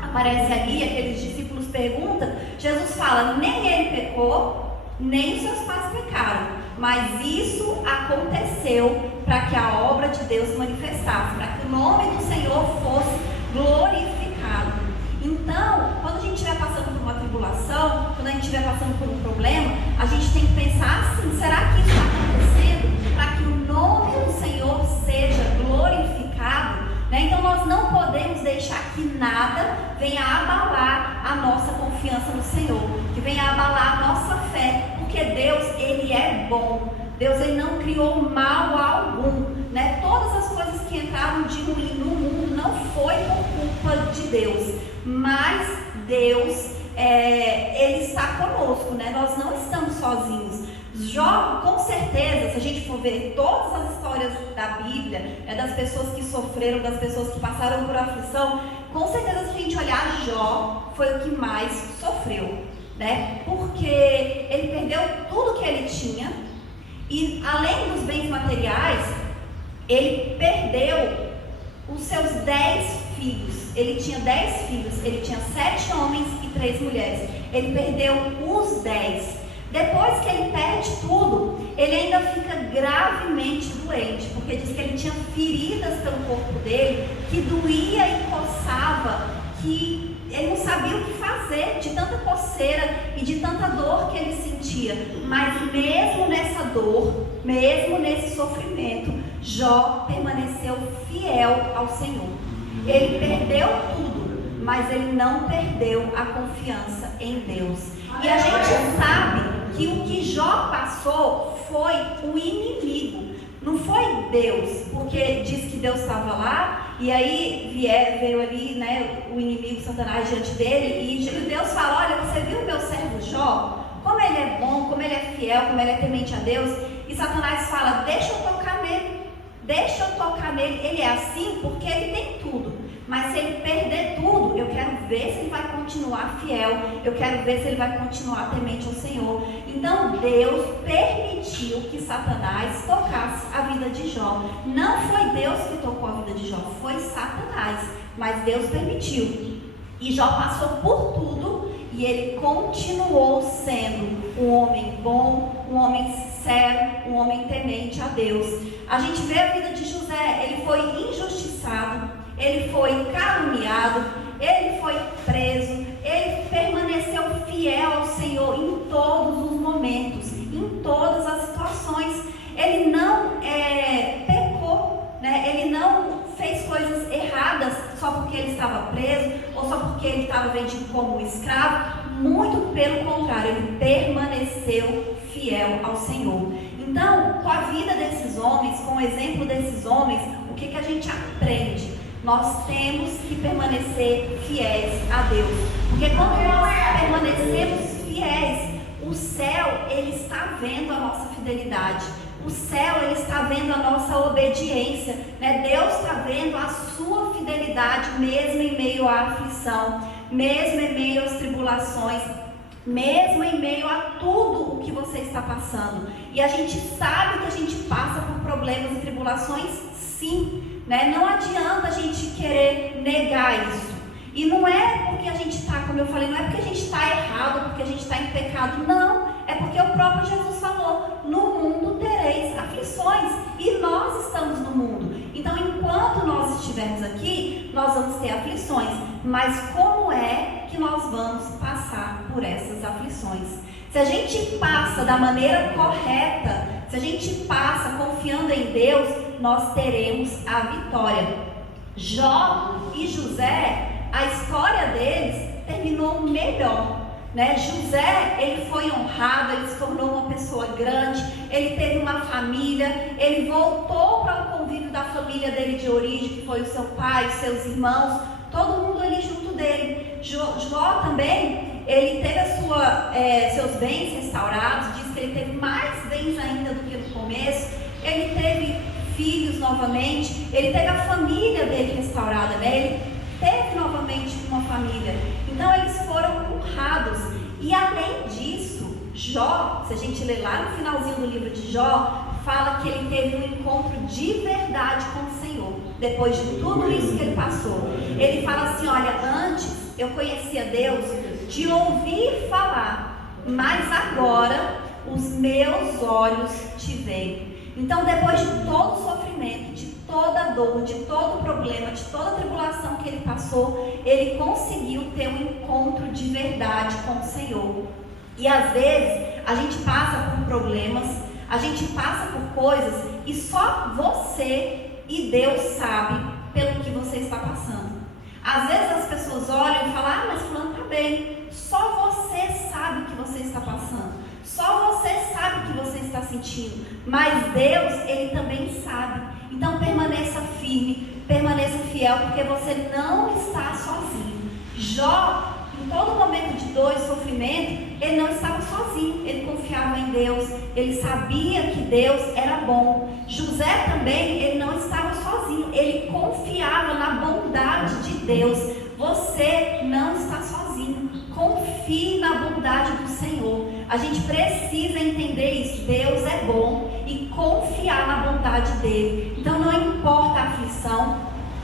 aparece ali, aqueles discípulos perguntam, Jesus fala: nem ele pecou, nem os seus pais pecaram. Mas isso aconteceu para que a obra de Deus se manifestasse, para que o nome do Senhor fosse glorificado. Então, quando a gente estiver passando por uma tribulação, quando a gente estiver passando por um problema, a gente tem que pensar assim: será que isso está acontecendo para que o nome do Senhor seja glorificado? Né? Então nós não podemos deixar que nada venha abalar a nossa confiança no Senhor, que venha abalar a nossa fé, porque Deus, Ele é bom. Deus, Ele não criou mal algum, né? Todas as coisas que entraram de ruim no mundo não foi por culpa de Deus, mas Deus, Ele está conosco, né? Nós não estamos sozinhos. Jó, com certeza, se a gente for ver todas as histórias da Bíblia, das pessoas que sofreram, das pessoas que passaram por aflição, com certeza, se a gente olhar, Jó foi o que mais sofreu, né? Porque ele perdeu tudo que ele tinha e, além dos bens materiais, ele perdeu os seus 10 filhos. Ele tinha 10 filhos, ele tinha 7 homens e 3 mulheres. Ele perdeu os 10. Depois que ele perde tudo, ele ainda fica gravemente doente, porque diz que ele tinha feridas pelo corpo dele, que doía e coçava, que ele não sabia o que fazer, de tanta coceira e de tanta dor que ele sentia. Mas mesmo nessa dor, mesmo nesse sofrimento, Jó permaneceu fiel ao Senhor. Ele perdeu tudo, mas ele não perdeu a confiança em Deus. E a gente sabe que o que Jó passou foi o inimigo, não foi Deus, porque diz que Deus estava lá, e aí veio ali, né, o inimigo Satanás diante dele, e Deus fala: olha, você viu o meu servo Jó? Como ele é bom, como ele é fiel, como ele é temente a Deus. E Satanás fala: deixa eu tocar nele, deixa eu tocar nele. Ele é assim porque ele tem tudo, mas se ele perder tudo, eu quero ver se ele vai continuar fiel, eu quero ver se ele vai continuar temente ao Senhor. Então Deus permitiu que Satanás tocasse a vida de Jó. Não foi Deus que tocou a vida de Jó, foi Satanás, mas Deus permitiu. E Jó passou por tudo e ele continuou sendo um homem bom, um homem sincero, um homem temente a Deus. A gente vê a vida de José, ele foi injustiçado, ele foi caluniado, ele foi preso, ele permaneceu fiel ao Senhor em todos os momentos, em todas as situações. Ele não pecou, né? Ele não fez coisas erradas só porque ele estava preso ou só porque ele estava vendido como escravo. Muito pelo contrário, ele permaneceu fiel ao Senhor. Então, com a vida desses homens, com o exemplo desses homens, o que a gente aprende? Nós temos que permanecer fiéis a Deus, porque quando nós permanecemos fiéis, o céu, ele está vendo a nossa fidelidade, o céu, ele está vendo a nossa obediência, né? Deus está vendo a sua fidelidade, mesmo em meio à aflição, mesmo em meio às tribulações, mesmo em meio a tudo o que você está passando. E a gente sabe que a gente passa por problemas e tribulações, sim, né? Não adianta a gente querer negar isso. E não é porque a gente está, como eu falei, não é porque a gente está errado, porque a gente está em pecado, não. É porque o próprio Jesus falou, no mundo tereis aflições, e nós estamos no mundo. Então, enquanto nós estivermos aqui, nós vamos ter aflições. Mas como é que nós vamos passar por essas aflições? Se a gente passa da maneira correta, se a gente passa confiando em Deus, nós teremos a vitória. Jó e José, a história deles terminou melhor, né? José, ele foi honrado, ele se tornou uma pessoa grande, ele teve uma família, ele voltou para o convívio da família dele de origem, que foi o seu pai, os seus irmãos, todo mundo ali junto dele. Jó também, ele teve seus bens restaurados, diz que ele teve mais bens ainda do que no começo, ele teve filhos novamente, ele teve a família dele restaurada, né? Ele teve novamente uma família. Então eles foram honrados. E além disso, Jó, se a gente ler lá no finalzinho do livro de Jó, fala que ele teve um encontro de verdade com o Senhor, depois de tudo isso que ele passou. Ele fala assim, olha, antes eu conhecia Deus de ouvir falar, mas agora os meus olhos te veem. Então, depois de todo o sofrimento, de toda a dor, de todo o problema, de toda a tribulação que ele passou, ele conseguiu ter um encontro de verdade com o Senhor. E às vezes, a gente passa por problemas, a gente passa por coisas e só você e Deus sabe pelo que você está passando. Às vezes as pessoas olham e falam, mas fulano está bem. Só você sabe o que você está passando. Só você sabe o que você está sentindo, mas Deus, ele também sabe. Então permaneça firme, permaneça fiel, porque você não está sozinho. Jó, em todo momento de dor e sofrimento, ele não estava sozinho, ele confiava em Deus, ele sabia que Deus era bom. José também, ele não estava sozinho, ele confiava na bondade de Deus. Você não está sozinho, confie na bondade do Senhor. A gente precisa entender isso, Deus é bom, e confiar na bondade dele. Então não importa a aflição,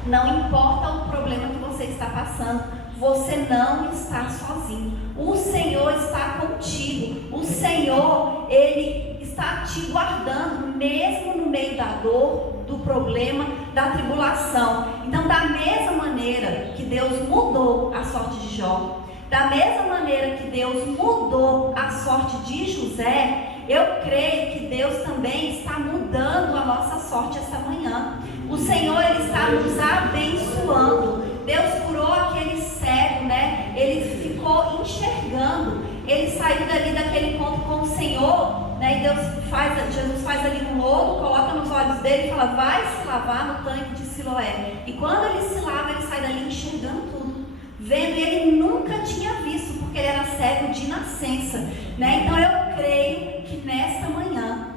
não importa o problema que você está passando, você não está sozinho. O Senhor está contigo, o Senhor, ele está te guardando, mesmo no meio da dor, do problema, da tribulação. Então, da mesma maneira que Deus mudou a sorte de Jó, da mesma maneira que Deus mudou a sorte de José, eu creio que Deus também está mudando a nossa sorte esta manhã. O Senhor, ele está nos abençoando. Deus curou aquele cego, né? Ele ficou enxergando. Ele saiu dali daquele encontro com o Senhor, né? E Jesus faz ali um lodo, coloca nos olhos dele e fala, vai se lavar no tanque de Siloé. E quando ele se lava, ele sai dali enxergando tudo, vendo, e ele nunca tinha visto, porque ele era cego de nascença, né? Então eu creio que nesta manhã,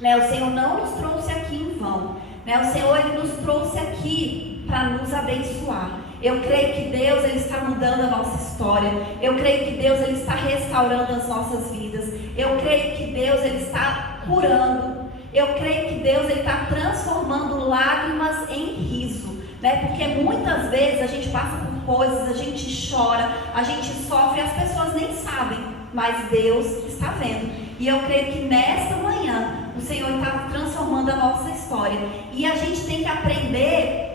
né, o Senhor não nos trouxe aqui em vão, né? O Senhor, Ele nos trouxe aqui para nos abençoar. Eu creio que Deus, Ele está mudando a nossa história. Eu creio que Deus, Ele está restaurando as nossas vidas. Eu creio que Deus, Ele está curando. Eu creio que Deus, Ele está transformando lágrimas em riso, né? Porque muitas vezes a gente passa por coisas, a gente chora, a gente sofre, as pessoas nem sabem, mas Deus está vendo. E eu creio que nesta manhã o Senhor está transformando a nossa história. E a gente tem que aprender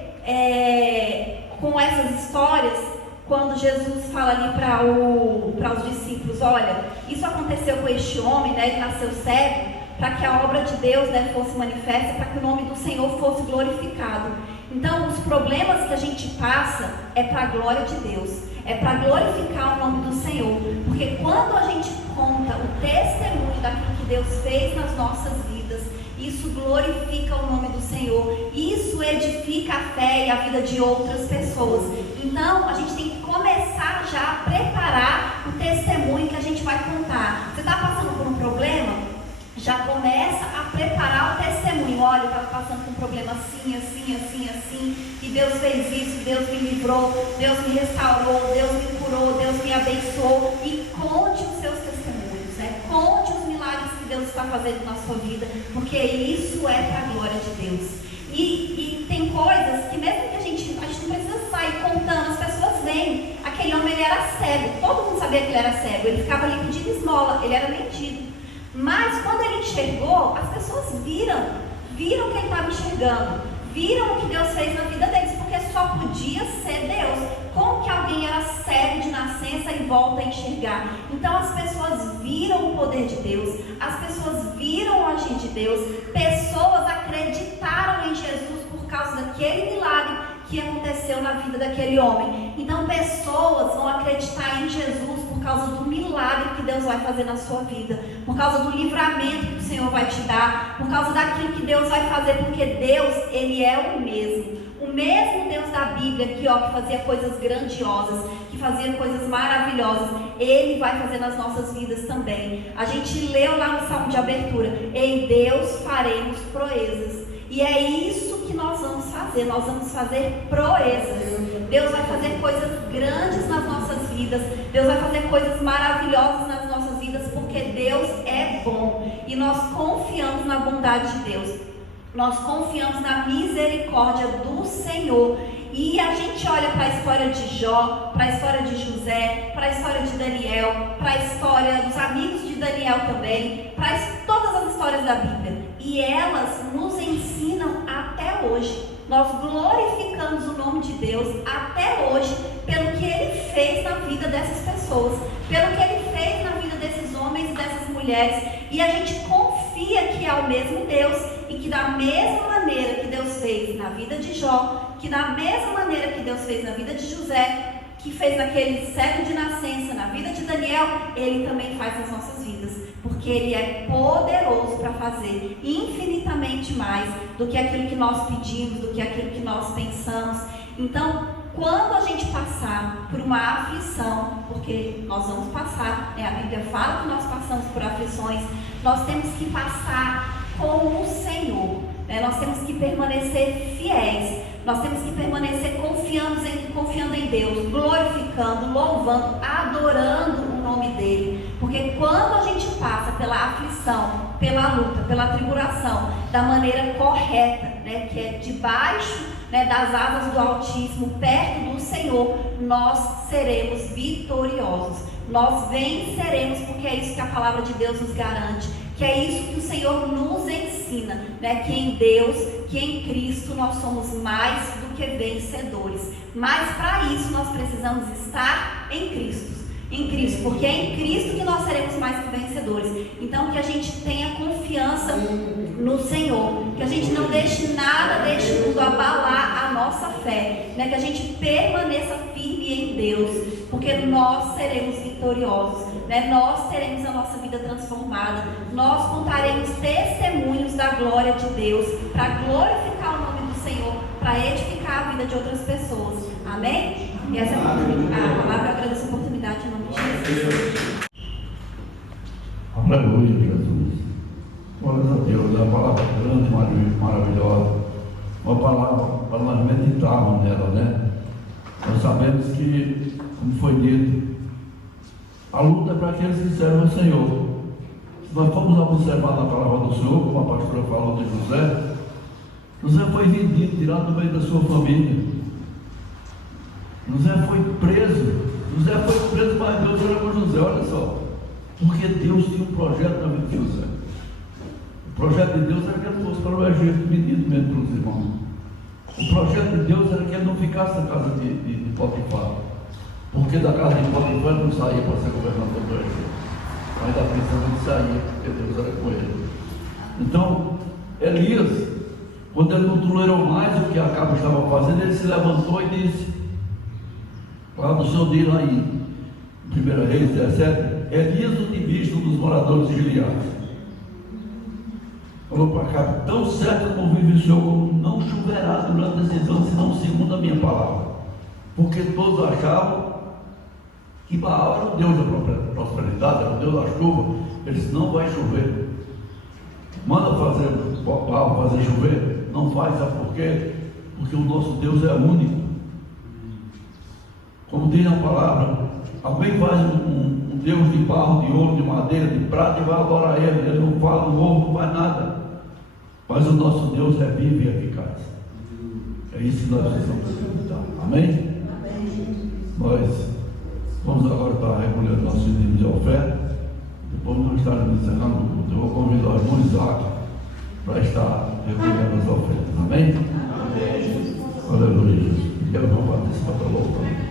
com essas histórias, quando Jesus fala ali para os discípulos: olha, isso aconteceu com este homem, né? Ele nasceu cego, para que a obra de Deus, né, fosse manifesta, para que o nome do Senhor fosse glorificado. Então, os problemas que a gente passa é para a glória de Deus, é para glorificar o nome do Senhor, porque quando a gente conta o testemunho daquilo que Deus fez nas nossas vidas, isso glorifica o nome do Senhor, isso edifica a fé e a vida de outras pessoas. Então, a gente tem que começar já a preparar o testemunho que a gente vai contar. Você está passando por um problema? Já começa a preparar o testemunho. Olha, eu estava passando por um problema assim, assim, assim, assim, e Deus fez isso, Deus me livrou, Deus me restaurou, Deus me curou, Deus me abençoou. E conte os seus testemunhos, né? Conte os milagres que Deus está fazendo na sua vida, porque isso é para a glória de Deus. E tem coisas que mesmo que a gente não precisa sair contando, as pessoas veem. Aquele homem, ele era cego, todo mundo sabia que ele era cego, ele ficava ali pedindo esmola, ele era mendigo. Mas quando ele enxergou, as pessoas viram que ele estava enxergando, viram o que Deus fez na vida deles, porque só podia ser Deus. Como que alguém era cego de nascença e volta a enxergar? Então as pessoas viram o poder de Deus, as pessoas viram o agir de Deus, pessoas acreditaram em Jesus por causa daquele milagre que aconteceu na vida daquele homem. Então pessoas vão acreditar em Jesus por causa do milagre que Deus vai fazer na sua vida, por causa do livramento que o Senhor vai te dar, por causa daquilo que Deus vai fazer, porque Deus, Ele é o mesmo Deus da Bíblia que fazia coisas grandiosas, que fazia coisas maravilhosas, Ele vai fazer nas nossas vidas também. A gente leu lá no Salmo de abertura: em Deus faremos proezas. E é isso que nós vamos fazer proezas. Deus vai fazer coisas grandes nas nossas vidas, Deus vai fazer coisas maravilhosas nas nossas vidas, porque Deus é bom, e nós confiamos na bondade de Deus, nós confiamos na misericórdia do Senhor. E a gente olha para a história de Jó, para a história de José, para a história de Daniel, para a história dos amigos de Daniel também, para todas as histórias da Bíblia, e elas nos ensinam até hoje. Nós glorificamos o nome de Deus até hoje pelo que Ele fez na vida dessas pessoas, pelo que Ele fez na vida desses homens e dessas mulheres, e a gente confia que é o mesmo Deus, e que da mesma maneira que Deus fez na vida de Jó, que da mesma maneira que Deus fez na vida de José, que fez naquele cego de nascença, na vida de Daniel, Ele também faz nas nossas vidas, porque Ele é poderoso para fazer infinitamente mais do que aquilo que nós pedimos, do que aquilo que nós pensamos. Então, quando a gente passar por uma aflição, porque nós vamos passar, né? A Bíblia fala que nós passamos por aflições, nós temos que passar com o Senhor, né? Nós temos que permanecer fiéis, nós temos que permanecer confiando em Deus, glorificando, louvando, adorando o nome dEle, porque quando a gente passa pela aflição, pela luta, pela tribulação, da maneira correta, né, que é debaixo, né, das asas do Altíssimo, perto do Senhor, nós seremos vitoriosos, nós venceremos, porque é isso que a palavra de Deus nos garante, que é isso que o Senhor nos ensina, né? Que em Deus, que em Cristo nós somos mais do que vencedores. Mas para isso nós precisamos estar em Cristo, porque é em Cristo que nós seremos mais que vencedores. Então que a gente tenha confiança no Senhor, que a gente não deixe nada deste mundo abalar a nossa fé, né? Que a gente permaneça firme em Deus, porque nós seremos vitoriosos, né? Nós teremos a nossa vida transformada, nós contaremos testemunhos da glória de Deus, para glorificar o nome do Senhor, para edificar a vida de outras pessoas. Amém? E essa é a palavra. Eu agradeço a oportunidade em nome de Jesus. Aleluia, Jesus. Glórias a Deus, a palavra grande, maravilhosa. uma palavra para nós meditarmos nela, né? Nós sabemos que, como foi dito, a luta é para aqueles que servem ao Senhor. Se nós formos observar na palavra do Senhor, como a pastora falou de José, José foi vendido, tirado do meio da sua família. José foi preso, mas Deus era com José, olha só. Porque Deus tinha um projeto na vida de José. O projeto de Deus era que ele fosse para o Egito, vendido mesmo pelos irmãos. O projeto de Deus era que ele não ficasse na casa de Potifar. Porque da casa de Potifar ele não saía para ser governador do Egito. Mas da prisão ele saía, porque Deus era com ele. Então, Elias, quando ele não tolerou mais o que Acabe estava fazendo, ele se levantou e disse, lá no seu dia, lá em 1 Reis 17, Elias o tibista, um dos moradores de Gileade, falou para Acabe: tão certo como vive o Senhor, como não choverá durante esses anos, senão segundo a minha palavra. Porque todos achavam que Baal era o Deus da prosperidade, era o Deus da chuva. Ele disse: não vai chover. Manda fazer Baal fazer chover. Não faz, sabe por quê? Porque o nosso Deus é único. Como diz na palavra, alguém faz um Deus de barro, de ouro, de madeira, de prata e vai adorar ele. Ele não fala um ovo, não faz nada. Mas o nosso Deus é vivo e eficaz. É isso que nós precisamos acreditar. Amém? Nós vamos agora estar recolhendo nossos dízimos de oferta. Depois nós estaremos encerrando o culto. Eu vou convidar o irmão Isaac para estar recolhendo as ofertas. Amém? Amém. Aleluia, Jesus. Deus vai participar da loucura.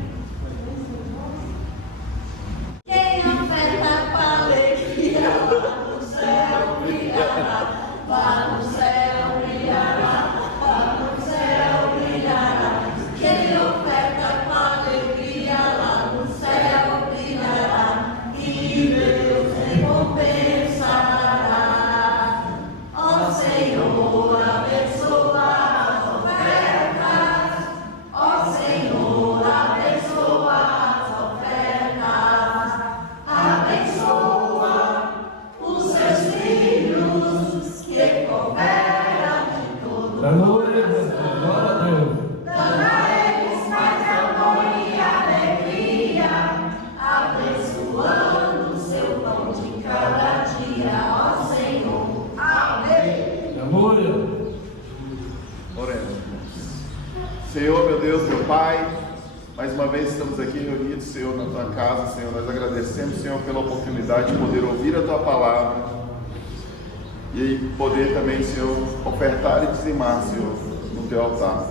Senhor, meu Deus, meu Pai, mais uma vez estamos aqui reunidos, Senhor, na Tua casa. Senhor, nós agradecemos, Senhor, pela oportunidade de poder ouvir a Tua palavra e poder também, Senhor, ofertar e dizimar, Senhor, no Teu altar.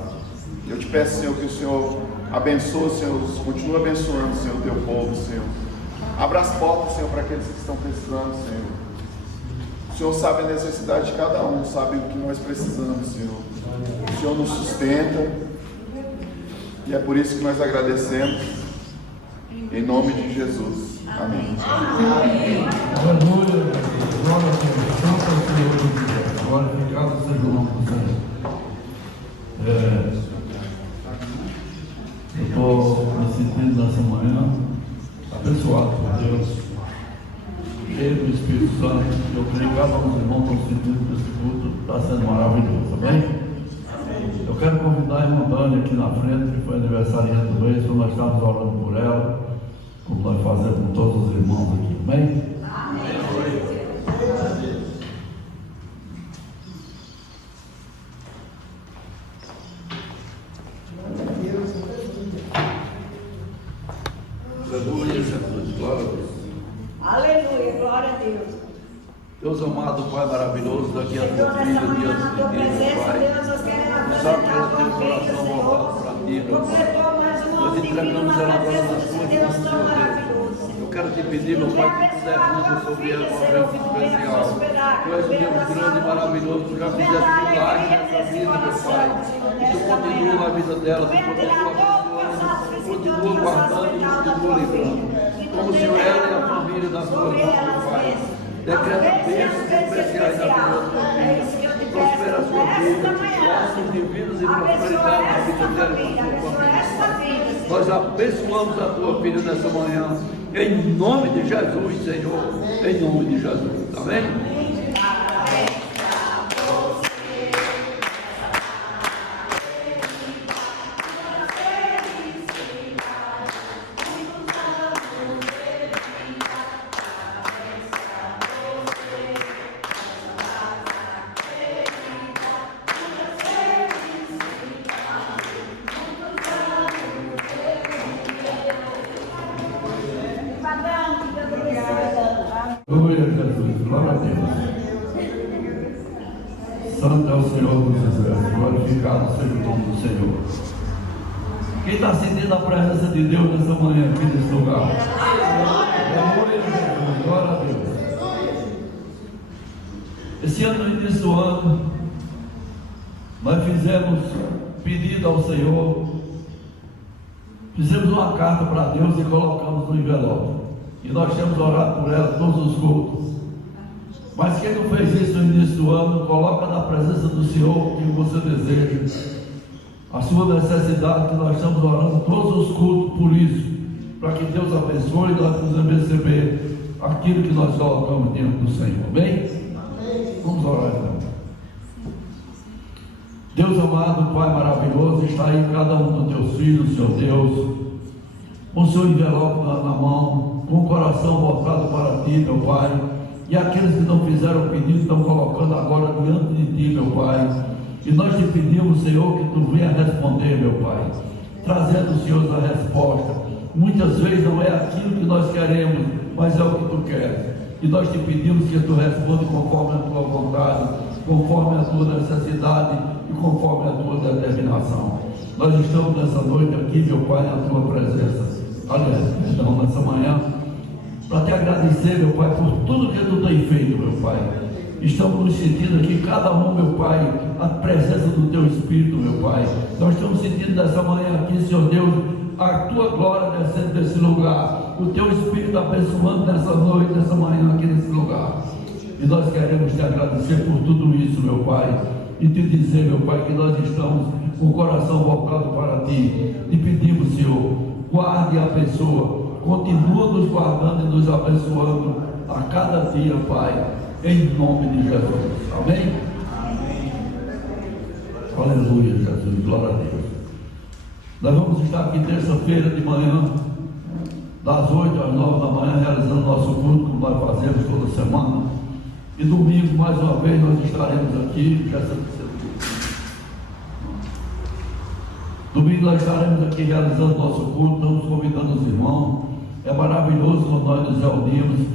Eu te peço, Senhor, que o Senhor abençoe, Senhor, continue abençoando, Senhor, o Teu povo, Senhor. Abra as portas, Senhor, para aqueles que estão precisando, Senhor. O Senhor sabe a necessidade de cada um, sabe o que nós precisamos, Senhor. O Senhor nos sustenta. E é por isso que nós agradecemos, em nome de Jesus. Amém. Aleluia. Glória a Deus. Santo é o Senhor. Glorificado seja o nome do Senhor. Eu estou me sentindo nessa manhã abençoado por Deus, cheio do Espírito Santo. Eu creio que cada um dos irmãos estão sentindo que esse culto está sendo maravilhoso. Amém? Eu quero convidar a irmã Dani aqui na frente, que foi aniversariante do mês, quando nós estamos orando por ela, como nós fazemos com todos os irmãos aqui. Amém? Amém. Aleluia, Jesus, glória a Deus. Aleluia, glória a Deus. Deus amado, Pai maravilhoso, daqui a Senhor, pouco, nessa manhã, Deus, na tua presença, Deus, nós queremos apresentar a tua vida, Senhor. Completou mais uma nós entregamos ela agora nas tuas Deus mãos, tão Senhor maravilhoso, Deus. Senhor. Eu quero te pedir, meu Pai, que tu derrama sobre ela uma bênção especial. Tu és um Deus grande e maravilhoso, tu já fizeste milagres nessa vida, meu Pai. E tu continua na vida dela, tu continua abençoando, continua guardando e continua livrando. Como o Senhor ela e a família das tuas mãos, meu Pai. Decreta bênçãos especiais na vida da tua vida. Prospera a sua vida, laços divinos e prosperidade na vida dela e na sua família. Nós abençoamos a tua filha nessa manhã, em nome de Jesus, Senhor, em nome de Jesus. Amém? Glória a Jesus, glória a Deus. Santo é o Senhor dos Exércitos, glorificado seja o nome do Senhor. Quem está sentindo a presença de Deus nessa manhã aqui nesse lugar? Glória a Jesus, glória a Deus. Esse ano, no início do ano, nós fizemos pedido ao Senhor, fizemos uma carta para Deus e colocamos no envelope. E nós temos orado por ela todos os cultos. Mas quem não fez isso no início do ano, coloca na presença do Senhor o que você deseja, a sua necessidade, que nós estamos orando todos os cultos por isso, para que Deus abençoe e nós possamos receber aquilo que nós colocamos diante do Senhor. Amém? Vamos orar então. Deus amado, Pai maravilhoso, está aí cada um dos teus filhos, Senhor Deus, com o seu envelope na mão, com o coração voltado para ti, meu Pai. E aqueles que não fizeram o pedido estão colocando agora diante de ti, meu Pai. E nós te pedimos, Senhor, que tu venha responder, meu Pai, trazendo, Senhor, a resposta. Muitas vezes não é aquilo que nós queremos, mas é o que tu queres. E nós te pedimos que tu responda conforme a tua vontade, conforme a tua necessidade e conforme a tua determinação. Nós estamos nessa noite aqui, meu Pai, na tua presença. Aliás, então, nessa manhã, para te agradecer, meu Pai, por tudo que tu tem feito, meu Pai. Estamos nos sentindo aqui, cada um, meu Pai, a presença do teu Espírito, meu Pai. Nós estamos sentindo nessa manhã aqui, Senhor Deus, a tua glória descendo desse lugar, o teu Espírito abençoando nessa noite, nessa manhã aqui nesse lugar. E nós queremos te agradecer por tudo isso, meu Pai, e te dizer, meu Pai, que nós estamos com o coração voltado para ti. Te pedimos, Senhor, guarde a pessoa, continua nos guardando e nos abençoando a cada dia, Pai, em nome de Jesus. Amém? Amém. Aleluia, Jesus, glória a Deus. Nós vamos estar aqui terça-feira de manhã, das 8 às 9 da manhã, realizando nosso culto, como nós fazemos toda semana. E domingo, mais uma vez, nós estaremos aqui. Domingo nós estaremos aqui realizando nosso culto, estamos convidando os irmãos. É maravilhoso quando nós nos reunimos.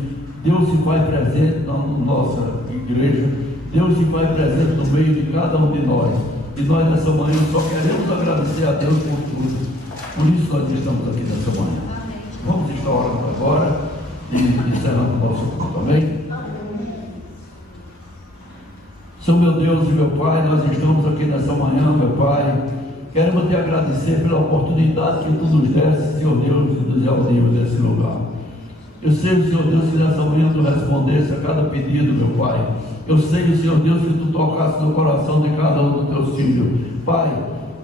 Deus se faz presente na nossa igreja. Deus se faz presente no meio de cada um de nós. E nós nessa manhã só queremos agradecer a Deus por tudo. Por isso nós estamos aqui nessa manhã. Vamos estar orando agora e encerrando o nosso culto. Amém? Senhor meu Deus e meu Pai, nós estamos aqui nessa manhã, meu Pai. Queremos te agradecer pela oportunidade que tu nos deste, Senhor Deus, de nos reunirmos nesse lugar. Eu sei, Senhor Deus, que nessa manhã tu respondesse a cada pedido, meu Pai. Eu sei, Senhor Deus, que tu tocaste no coração de cada um dos teus filhos. Pai,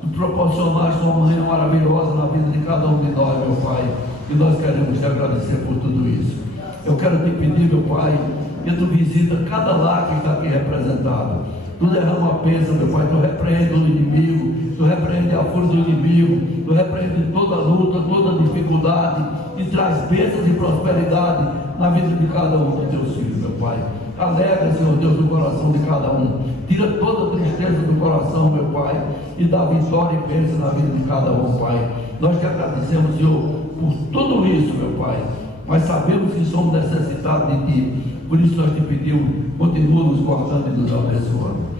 tu proporcionaste uma manhã maravilhosa na vida de cada um de nós, meu Pai. E nós queremos te agradecer por tudo isso. Eu quero te pedir, meu Pai, que tu visita cada lar que está aqui representado. Tu derrama a bênção, meu Pai, tu repreende o inimigo, tu repreende a fúria do inimigo, tu repreende toda luta, toda dificuldade e traz bênçãos e prosperidade na vida de cada um dos teus filhos, meu Pai. Alegra, Senhor Deus, o coração de cada um. Tira toda a tristeza do coração, meu Pai, e dá vitória e bênção na vida de cada um, Pai. Nós te agradecemos, Senhor, por tudo isso, meu Pai. Mas sabemos que somos necessitados de ti. Por isso nós te pedimos, continua nos guardando e nos abençoando.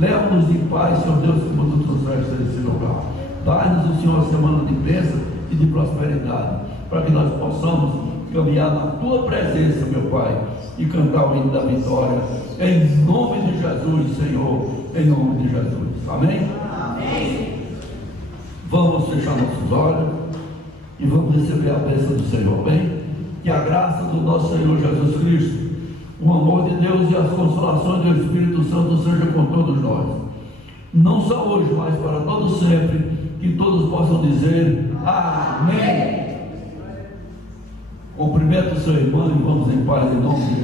Leva-nos em paz, Senhor Deus, como tu trouxeste a esse lugar. Dá-nos, Senhor, a semana de bênção e de prosperidade, para que nós possamos caminhar na tua presença, meu Pai, e cantar o hino da vitória, em nome de Jesus, Senhor, em nome de Jesus. Amém? Amém. Vamos fechar nossos olhos e vamos receber a bênção do Senhor, bem? Que a graça do nosso Senhor Jesus Cristo, o amor de Deus e as consolações do Espírito Santo seja com todos nós, não só hoje, mas para todos sempre, que todos possam dizer amém. Cumprimento o seu irmão e vamos em paz em nome de Jesus.